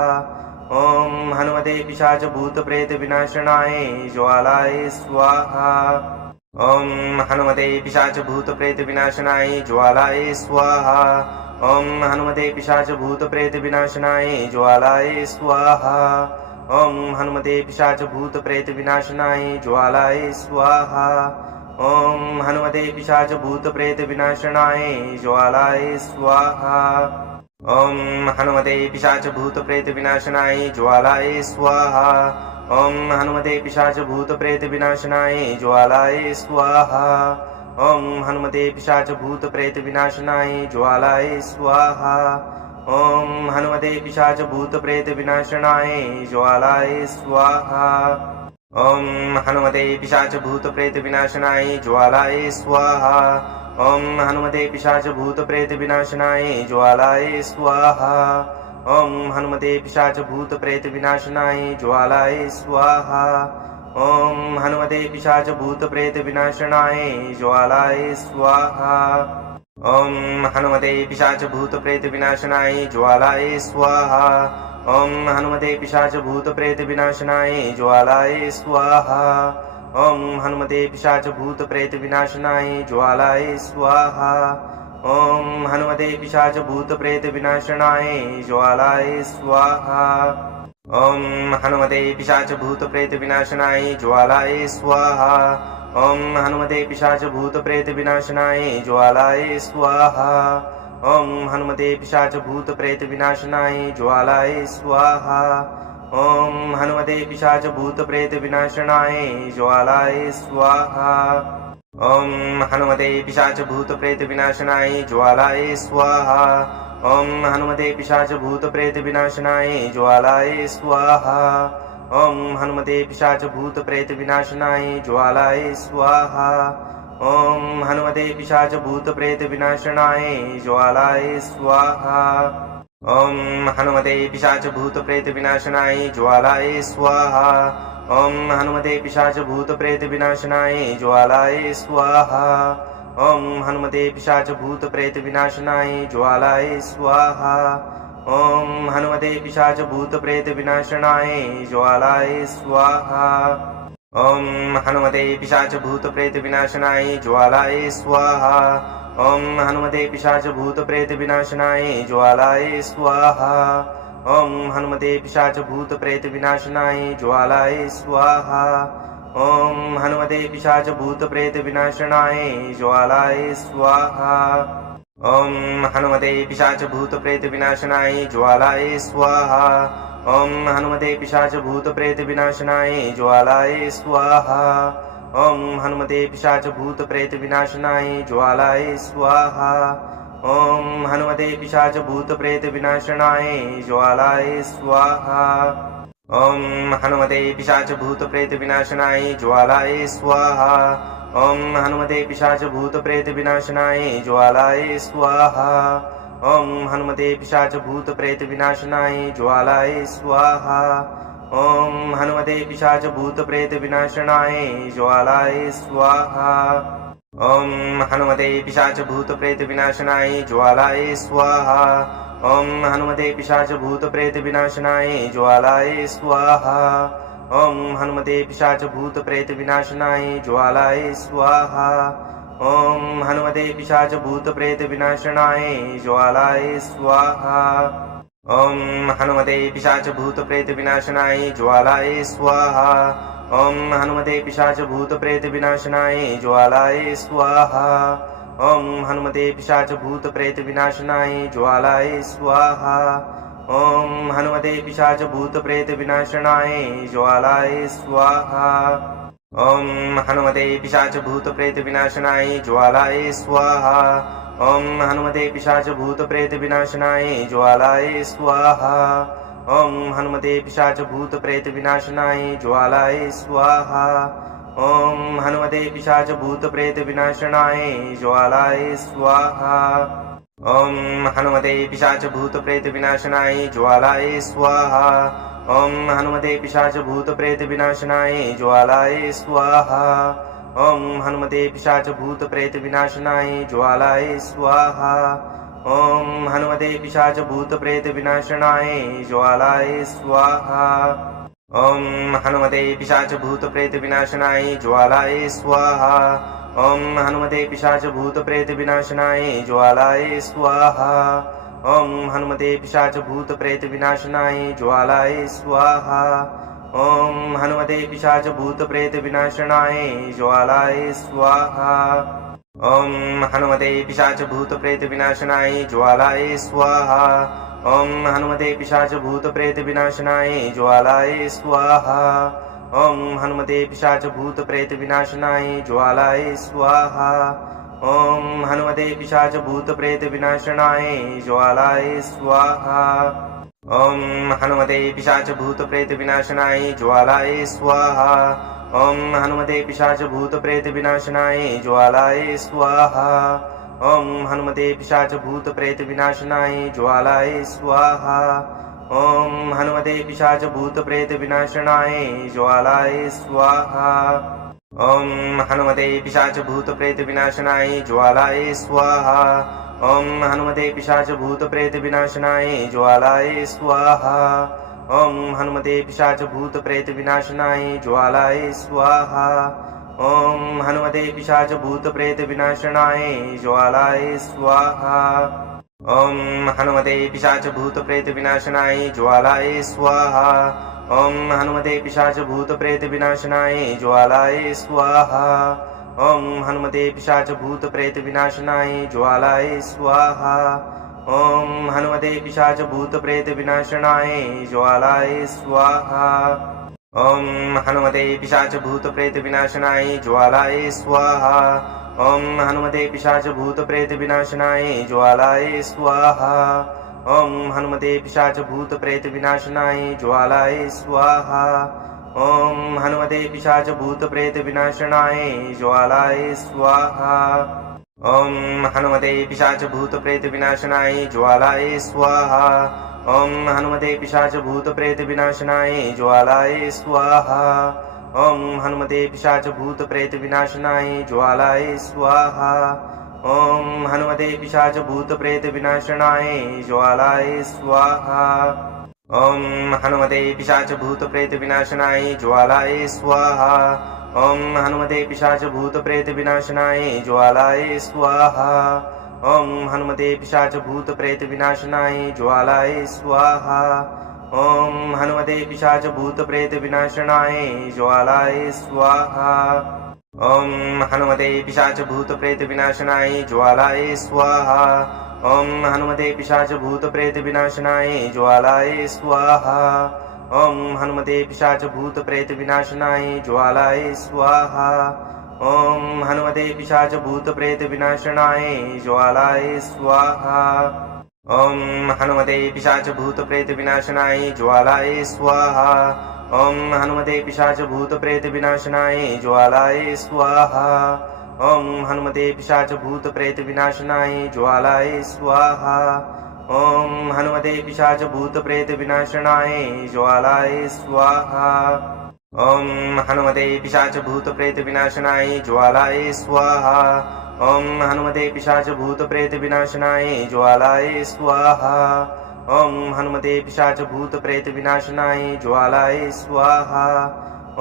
ॐ हनुमते पिशाच भूत प्रेत विनाशनाय ज्वालाय स्वाहा ॐ हनुमते पिशाच भूत प्रेत विनाशनाय ज्वालाय स्वाहा ॐ हनुमते पिशाच भूत प्रेत विनाशनाय ज्वालाय स्वाहा ॐ हनुमते पिशाच भूत प्रेत विनाशनाय ज्वालाय स्वाहा ॐ हनुमते पिशाच भूत प्रेत विनाशनाय ज्वालाय स्वाहा ॐ हनुमते पिशाच भूत प्रेत विनाशनाय ज्वालाय स्वाहा ॐ हनुमते पिशाच भूत प्रेत विनाशनाय ज्वालाय स्वाहा ॐ हनुमते पिशाच भूत प्रेत विनाशनाय ज्वालाय स्वाहा ॐ हनुमते पिशाच भूत प्रेत विनाशनाय ज्वालाय स्वाहा ॐ हनुमते पिशाच भूत प्रेत विनाशनाय ज्वालाय स्वाहा ॐ हनुमते पिशाच भूत प्रेत विनाशनाय ज्वालाय स्वाहा ॐ हनुमते पिशाच भूत प्रेत विनाशनाय ज्वालाय स्वाहा ॐ हनुमते पिशाच भूत प्रेत विनाशनाय ज्वालाय स्वाहा ॐ हनुमते पिशाच भूत प्रेत विनाशनाय ज्वालाय स्वाहा ॐ हनुमते पिशाच भूत प्रेत विनाशनाय ज्वालाय स्वाहा ॐ हनुमते पिशाच भूत प्रेत विनाशनाय ज्वालाय स्वाहा ॐ हनुमते पिशाच भूत प्रेत विनाशनाय ज्वालाय स्वाहा ॐ हनुमते पिशाच भूत प्रेत विनाशनाय ज्वालाय स्वाहा ॐ हनुमते पिशाच भूत प्रेत विनाशनाय ज्वालाय स्वाहा ॐ हनुमते पिशाच भूत प्रेत विनाशनाय ज्वालाय स्वाहा ॐ हनुमते पिशाच भूत प्रेत विनाशनाय ज्वालाय स्वाहा ॐ हनुमते पिशाच भूत प्रेत विनाशनाय ज्वालाय स्वाहा ॐ हनुमते पिशाच भूत प्रेत विनाशनाय ज्वालाय स्वाहा ॐ हनुमते पिशाच भूत प्रेत विनाशनाय ज्वालाय स्वाहा ॐ हनुमते पिशाच भूत प्रेत विनाशनाय ज्वालाय स्वाहा ॐ हनुमते पिशाच भूत प्रेत विनाशनाय ज्वालाय स्वाहा ॐ हनुमते पिशाच भूत प्रेत विनाशनाय ज्वालाय स्वाहा ॐ हनुमते पिशाच भूत प्रेत विनाशनाय ज्वालाय स्वाहा ॐ हनुमते पिशाच भूत प्रेत विनाशनाय ज्वालाय स्वाहा ॐ हनुमते पिशाच भूत प्रेत विनाशनाय ज्वालाय स्वाहा ॐ हनुमते पिशाच भूत प्रेत विनाशनाय ज्वालाय स्वाहा ॐ हनुमते पिशाच भूत प्रेत विनाशनाय ज्वालाय स्वाहा ॐ हनुमते पिशाच भूत प्रेत विनाशनाय ज्वालाय स्वाहा ॐ हनुमते पिशाच भूत प्रेत विनाशनाय ज्वालाय स्वाहा ॐ हनुमते पिशाच भूत प्रेत विनाशनाय ज्वालाय स्वाहा ॐ हनुमते पिशाच भूत प्रेत विनाशनाय ज्वालाय स्वाहा ॐ हनुमते पिशाच भूत प्रेत विनाशनाय ज्वालाय स्वाहा ॐ हनुमते पिशाच भूत प्रेत विनाशनाय ज्वालाय स्वाहा ॐ हनुमते पिशाच भूत प्रेत विनाशनाय ज्वालाय स्वाहा ॐ हनुमते पिशाच भूत प्रेत विनाशनाय ज्वालाय स्वाहा ॐ हनुमते पिशाच भूत प्रेत विनाशनाय ज्वालाय स्वाहा ॐ हनुमते पिशाच भूत प्रेत विनाशनाय ज्वालाय स्वाहा ॐ हनुमते पिशाच भूत प्रेत विनाशनाय ज्वालाय स्वाहा ॐ हनुमते पिशाच भूत प्रेत विनाशनाय ज्वालाय स्वाहा ॐ हनुमते पिशाच भूत प्रेत विनाशनाय ज्वालाय स्वाहा ॐ हनुमते पिशाच भूत प्रेत विनाशनाय ज्वालाय स्वाहा ॐ हनुमते पिशाच भूत प्रेत विनाशनाय ज्वालाय स्वाहा ॐ हनुमते पिशाच भूत प्रेत विनाशनाय ज्वालाय स्वाहा ॐ हनुमते पिशाच भूत प्रेत विनाशनाय ज्वालाय स्वाहा ॐ हनुमते पिशाच भूत प्रेत विनाशनाय ज्वालाय स्वाहा ॐ हनुमते पिशाच भूत प्रेत विनाशनाय ज्वालाय स्वाहा ॐ हनुमते पिशाच भूत प्रेत विनाशनाय ज्वालाय स्वाहा ॐ हनुमते पिशाच भूत प्रेत विनाशनाय ज्वालाय स्वाहा ॐ हनुमते पिशाच भूत प्रेत विनाशनाय ज्वालाय स्वाहा ॐ हनुमते पिशाच भूत प्रेत विनाशनाय ज्वालाय स्वाहा ॐ हनुमते पिशाच भूत प्रेत विनाशनाय ज्वालाय स्वाहा ॐ हनुमते पिशाच भूत प्रेत विनाशनाय ज्वालाय स्वाहा ॐ हनुमते पिशाच भूत प्रेत विनाशनाय ज्वालाय स्वाहा ॐ हनुमते पिशाच भूत प्रेत विनाशनाय ज्वालाय स्वाहा ॐ हनुमते पिशाच भूत प्रेत विनाशनाय ज्वालाय स्वाहा ॐ हनुमते पिशाच भूत प्रेत विनाशनाय ज्वालाय स्वाहा ॐ हनुमते पिशाच भूत प्रेत विनाशनाय ज्वालाय स्वाहा ॐ हनुमते पिशाच भूत प्रेत विनाशनाय ज्वालाय स्वाहा ॐ हनुमते पिशाच भूत प्रेत विनाशनाय ज्वालाय स्वाहा ॐ हनुमते पिशाच भूत प्रेत विनाशनाय ज्वालाय स्वाहा ॐ हनुमते पिशाच भूत प्रेत विनाशनाय ज्वालाय स्वाहा ॐ हनुमते पिशाच भूत प्रेत विनाशनाय ज्वालाय स्वाहा ॐ हनुमते पिशाच भूत प्रेत विनाशनाय ज्वालाय स्वाहा ॐ हनुमते पिशाच भूत प्रेत विनाशनाय ज्वालाय स्वाहा ॐ हनुमते पिशाच भूत प्रेत विनाशनाय ज्वालाय स्वाहा ॐ हनुमते पिशाच भूत प्रेत विनाशनाय ज्वालाय स्वाहा ॐ हनुमते पिशाच भूत प्रेत विनाशनाय ज्वालाय स्वाहा ॐ हनुमते पिशाच भूत प्रेत विनाशनाय ज्वालाय स्वाहा ॐ हनुमते पिशाच भूत प्रेत विनाशनाय ज्वालाय स्वाहा ॐ हनुमते पिशाच भूत प्रेत विनाशनाय ज्वालाय स्वाहा ॐ हनुमते पिशाच भूत प्रेत विनाशनाय ज्वालाय स्वाहा ॐ हनुमते पिशाच भूत प्रेत विनाशनाय ज्वालाय स्वाहा ॐ हनुमते पिशाच भूत प्रेत विनाशनाय ज्वालाय स्वाहा ॐ हनुमते पिशाच भूत प्रेत विनाशनाय ज्वालाय स्वाहा ॐ हनुमते पिशाच भूत प्रेत विनाशनाय ज्वालाय स्वाहा ॐ हनुमते पिशाच भूत प्रेत विनाशनाय ज्वालाय स्वाहा ॐ हनुमते पिशाच भूत प्रेत विनाशनाय ज्वालाय स्वाहा ॐ हनुमते पिशाच भूत प्रेत विनाशनाय ज्वालाय स्वाहा ॐ हनुमते पिशाच भूत प्रेत विनाशनाय ज्वालाय स्वाहा ॐ हनुमते पिशाच भूत प्रेत विनाशनाय ज्वालाय स्वाहा ॐ हनुमते पिशाच भूत प्रेत विनाशनाय ज्वालाय स्वाहा ॐ हनुमते पिशाच भूत प्रेत विनाशनाय ज्वालाय स्वाहा ॐ हनुमते पिशाच भूत प्रेत विनाशनाय ज्वालाय स्वाहा ॐ हनुमते पिशाच भूत प्रेत विनाशनाय ज्वालाय स्वाहा ॐ हनुमते पिशाच भूत प्रेत विनाशनाय ज्वालाय स्वाहा ॐ हनुमते पिशाच भूत प्रेत विनाशनाय ज्वालाय स्वाहा ॐ हनुमते पिशाच भूत प्रेत विनाशनाय ज्वालाय स्वाहा ॐ हनुमते पिशाच भूत प्रेत विनाशनाय ज्वालाय स्वाहा ॐ हनुमते पिशाच भूत प्रेत विनाशनाय ज्वालाय स्वाहा ॐ हनुमते पिशाच भूत प्रेत विनाशनाय ज्वालाय स्वाहा ॐ हनुमते पिशाच भूत प्रेत विनाशनाय ज्वालाय स्वाहा ॐ हनुमते पिशाच भूत प्रेत विनाशनाय ज्वालाय स्वाहा ॐ हनुमते पिशाच भूत प्रेत विनाशनाय ज्वालाय स्वाहा ॐ हनुमते पिशाच भूत प्रेत विनाशनाय ज्वालाय स्वाहा ॐ हनुमते पिशाच भूत प्रेत विनाशनाय ज्वालाय स्वाहा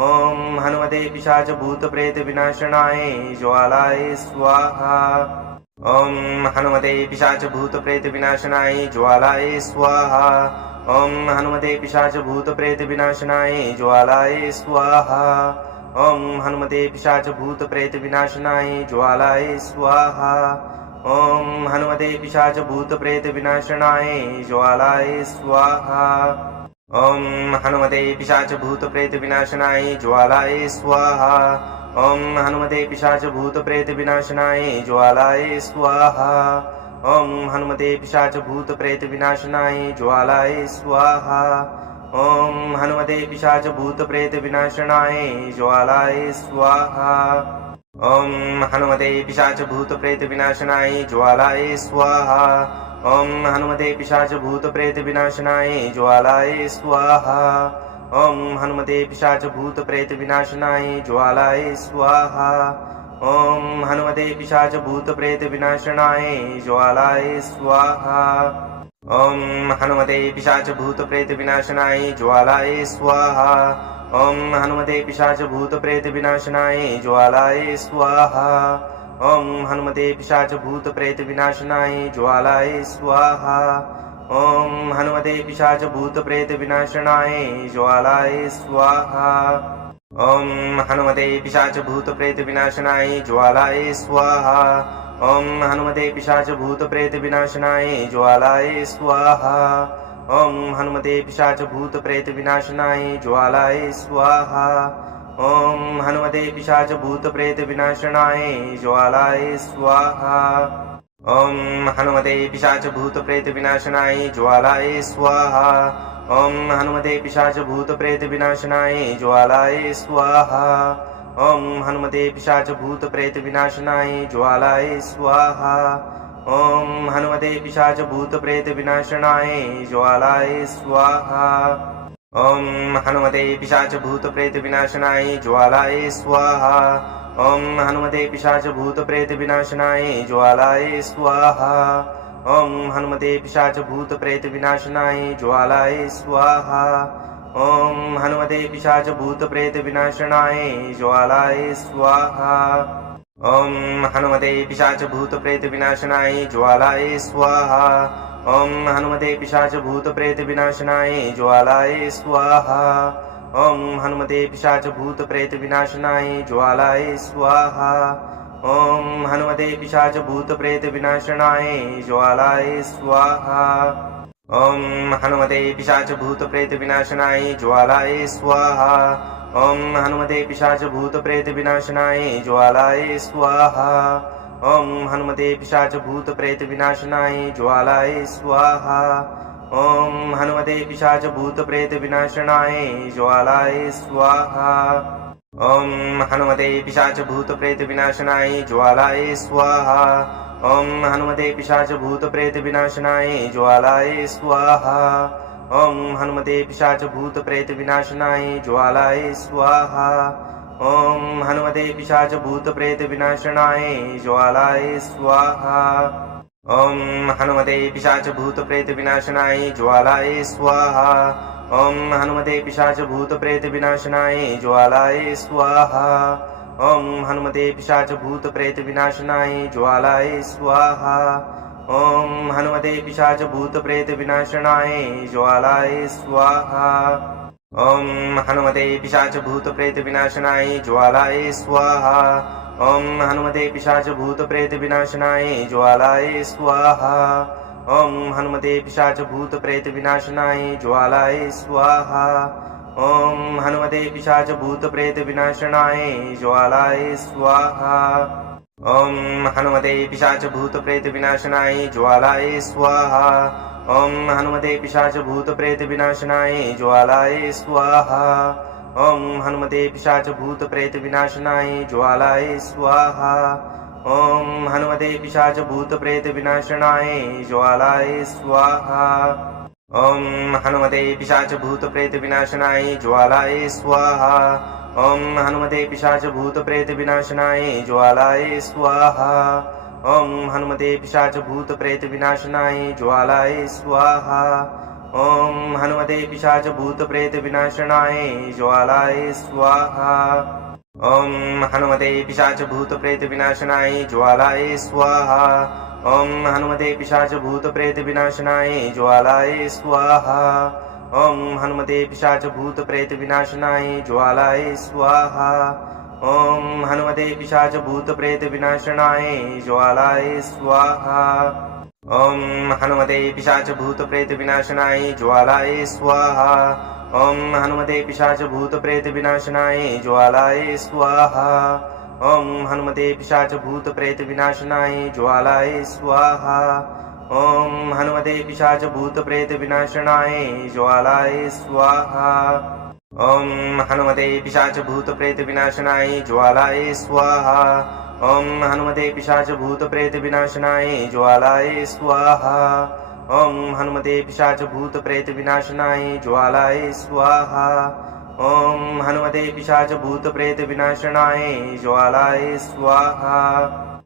ॐ हनुमते पिशाच भूत प्रेत विनाशनाय ज्वालाय स्वाहा ॐ हनुमते पिशाच भूत प्रेत विनाशनाय ज्वालाय स्वाहा ॐ हनुमते पिशाच भूत प्रेत विनाशनाय ज्वालाय स्वाहा ॐ हनुमते पिशाच भूत प्रेत विनाशनाय ज्वालाय स्वाहा ॐ हनुमते पिशाच भूत प्रेत विनाशनाय ज्वालाय स्वाहा ॐ हनुमते पिशाच भूत प्रेत विनाशनाय ज्वालाय स्वाहा ॐ हनुमते पिशाच भूत प्रेत विनाशनाय ज्वालाय स्वाहा ॐ हनुमते पिशाच भूत प्रेत विनाशनाय ज्वालाय स्वाहा ॐ हनुमते पिशाच भूत प्रेत विनाशनाय ज्वालाय स्वाहा ॐ हनुमते पिशाच भूत प्रेत विनाशनाय ज्वालाय स्वाहा ॐ हनुमते पिशाच भूत प्रेत विनाशनाय ज्वालाय स्वाहा ॐ हनुमते पिशाच भूत प्रेत विनाशनाय ज्वालाय स्वाहा ॐ हनुमते पिशाच भूत प्रेत विनाशनाय ज्वालाय स्वाहा ॐ हनुमते पिशाच भूत प्रेत विनाशनाय ज्वालाय स्वाहा ॐ हनुमते पिशाच भूत प्रेत विनाशनाय ज्वालाय स्वाहा ॐ हनुमते पिशाच भूत प्रेत विनाशनाय ज्वालाय स्वाहा ॐ हनुमते पिशाच भूत प्रेत विनाशनाय ज्वालाय स्वाहा ॐ हनुमते पिशाच भूत प्रेत विनाशनाय ज्वालाय स्वाहा ॐ हनुमते पिशाच भूत प्रेत विनाशनाय ज्वालाय स्वाहा ॐ हनुमते पिशाच भूत प्रेत विनाशनाय ज्वालाय स्वाहा ॐ हनुमते पिशाच भूत प्रेत विनाशनाय ज्वालाय स्वाहा ॐ हनुमते पिशाच भूत प्रेत विनाशनाय ज्वालाय स्वाहा ॐ हनुमते पिशाच भूत प्रेत विनाशनाय ज्वालाय स्वाहा ॐ हनुमते पिशाच भूत प्रेत विनाशनाय ज्वालाय स्वाहा ॐ हनुमते पिशाच भूत प्रेत विनाशनाय ज्वालाय स्वाहा ॐ हनुमते पिशाच भूत प्रेत विनाशनाय ज्वालाय स्वाहा ॐ हनुमते पिशाच भूत प्रेत विनाशनाय ज्वालाय स्वाहा ॐ हनुमते पिशाच भूत प्रेत विनाशनाय ज्वालाय स्वाहा ॐ हनुमते पिशाच भूत प्रेत विनाशनाय ज्वालाय स्वाहा ॐ हनुमते पिशाच भूत प्रेत विनाशनाय ज्वालाय स्वाहा ॐ हनुमते पिशाच भूत प्रेत विनाशनाय ज्वालाय स्वाहा ॐ हनुमते पिशाच भूत प्रेत विनाशनाय ज्वालाय स्वाहा ॐ हनुमते पिशाच भूत प्रेत विनाशनाय ज्वालाय स्वाहा ॐ हनुमते पिशाच भूत प्रेत विनाशनाय ज्वालाय स्वाहा ॐ हनुमते पिशाच भूत प्रेत विनाशनाय ज्वालाय स्वाहा ॐ हनुमते पिशाच भूत प्रेत विनाशनाय ज्वालाय स्वाहा ॐ हनुमते पिशाच भूत प्रेत विनाशनाय ज्वालाय स्वाहा ॐ हनुमते पिशाच भूत प्रेत विनाशनाय ज्वालाय स्वाहा ॐ हनुमते पिशाच भूत प्रेत विनाशनाय ज्वालाय स्वाहा ॐ हनुमते पिशाच भूत प्रेत विनाशनाय ज्वालाय स्वाहा ॐ हनुमते पिशाच भूत प्रेत विनाशनाय ज्वालाय स्वाहा ॐ हनुमते पिशाच भूत प्रेत विनाशनाय ज्वालाय स्वाहा ॐ हनुमते पिशाच भूत प्रेत विनाशनाय ज्वालाय स्वाहा ॐ हनुमते पिशाच भूत प्रेत विनाशनाय ज्वालाय स्वाहा ॐ हनुमते पिशाच भूत प्रेत विनाशनाय ज्वालाय स्वाहा ॐ हनुमते पिशाच भूत प्रेत विनाशनाय ज्वालाय स्वाहा ॐ हनुमते पिशाच भूत प्रेत विनाशनाय ज्वालाय स्वाहा ॐ हनुमते पिशाच भूत प्रेत विनाशनाय ज्वालाय स्वाहा ॐ हनुमते पिशाच भूत प्रेत विनाशनाय ज्वालाय स्वाहा ॐ हनुमते पिशाच भूत प्रेत विनाशनाय ज्वालाय स्वाहा ॐ हनुमते पिशाच भूत प्रेत विनाशनाय ज्वालाय स्वाहा ॐ हनुमते पिशाच भूत प्रेत विनाशनाय ज्वालाय स्वाहा ॐ हनुमते पिशाच भूत प्रेत विनाशनाय ज्वालाय स्वाहा ॐ हनुमते पिशाच भूत प्रेत विनाशनाय ज्वालाय स्वाहा ॐ हनुमते पिशाच भूत प्रेत विनाशनाय ज्वालाय स्वाहा ॐ हनुमते पिशाच भूत प्रेत विनाशनाय ज्वालाय स्वाहा ॐ हनुमते पिशाच भूत प्रेत विनाशनाय ज्वालाय स्वाहा ॐ हनुमते पिशाच भूत प्रेत विनाशनाय ज्वालाय स्वाहा ॐ हनुमते पिशाच भूत प्रेत विनाशनाय ज्वालाय स्वाहा ॐ हनुमते पिशाच भूत प्रेत विनाशनाय ज्वालाय स्वाहा ॐ हनुमते पिशाच भूत प्रेत विनाशनाय ज्वालाय स्वाहा ॐ हनुमते पिशाच भूत प्रेत विनाशनाय ज्वालाय स्वाहा ॐ हनुमते पिशाच भूत प्रेत विनाशनाय ज्वालाय स्वाहा ॐ हनुमते पिशाच भूत प्रेत विनाशनाय ज्वालाय स्वाहा ॐ हनुमते पिशाच भूत प्रेत विनाशनाय ज्वालाय स्वाहा ॐ हनुमते पिशाच भूत प्रेत विनाशनाय ज्वालाय स्वाहा ॐ हनुमते पिशाच भूत प्रेत विनाशनाय ज्वालाय स्वाहा ॐ हनुमते पिशाच भूत प्रेत विनाशनाय ज्वालाय स्वाहा ॐ हनुमते पिशाच भूत प्रेत विनाशनाय ज्वालाय स्वाहा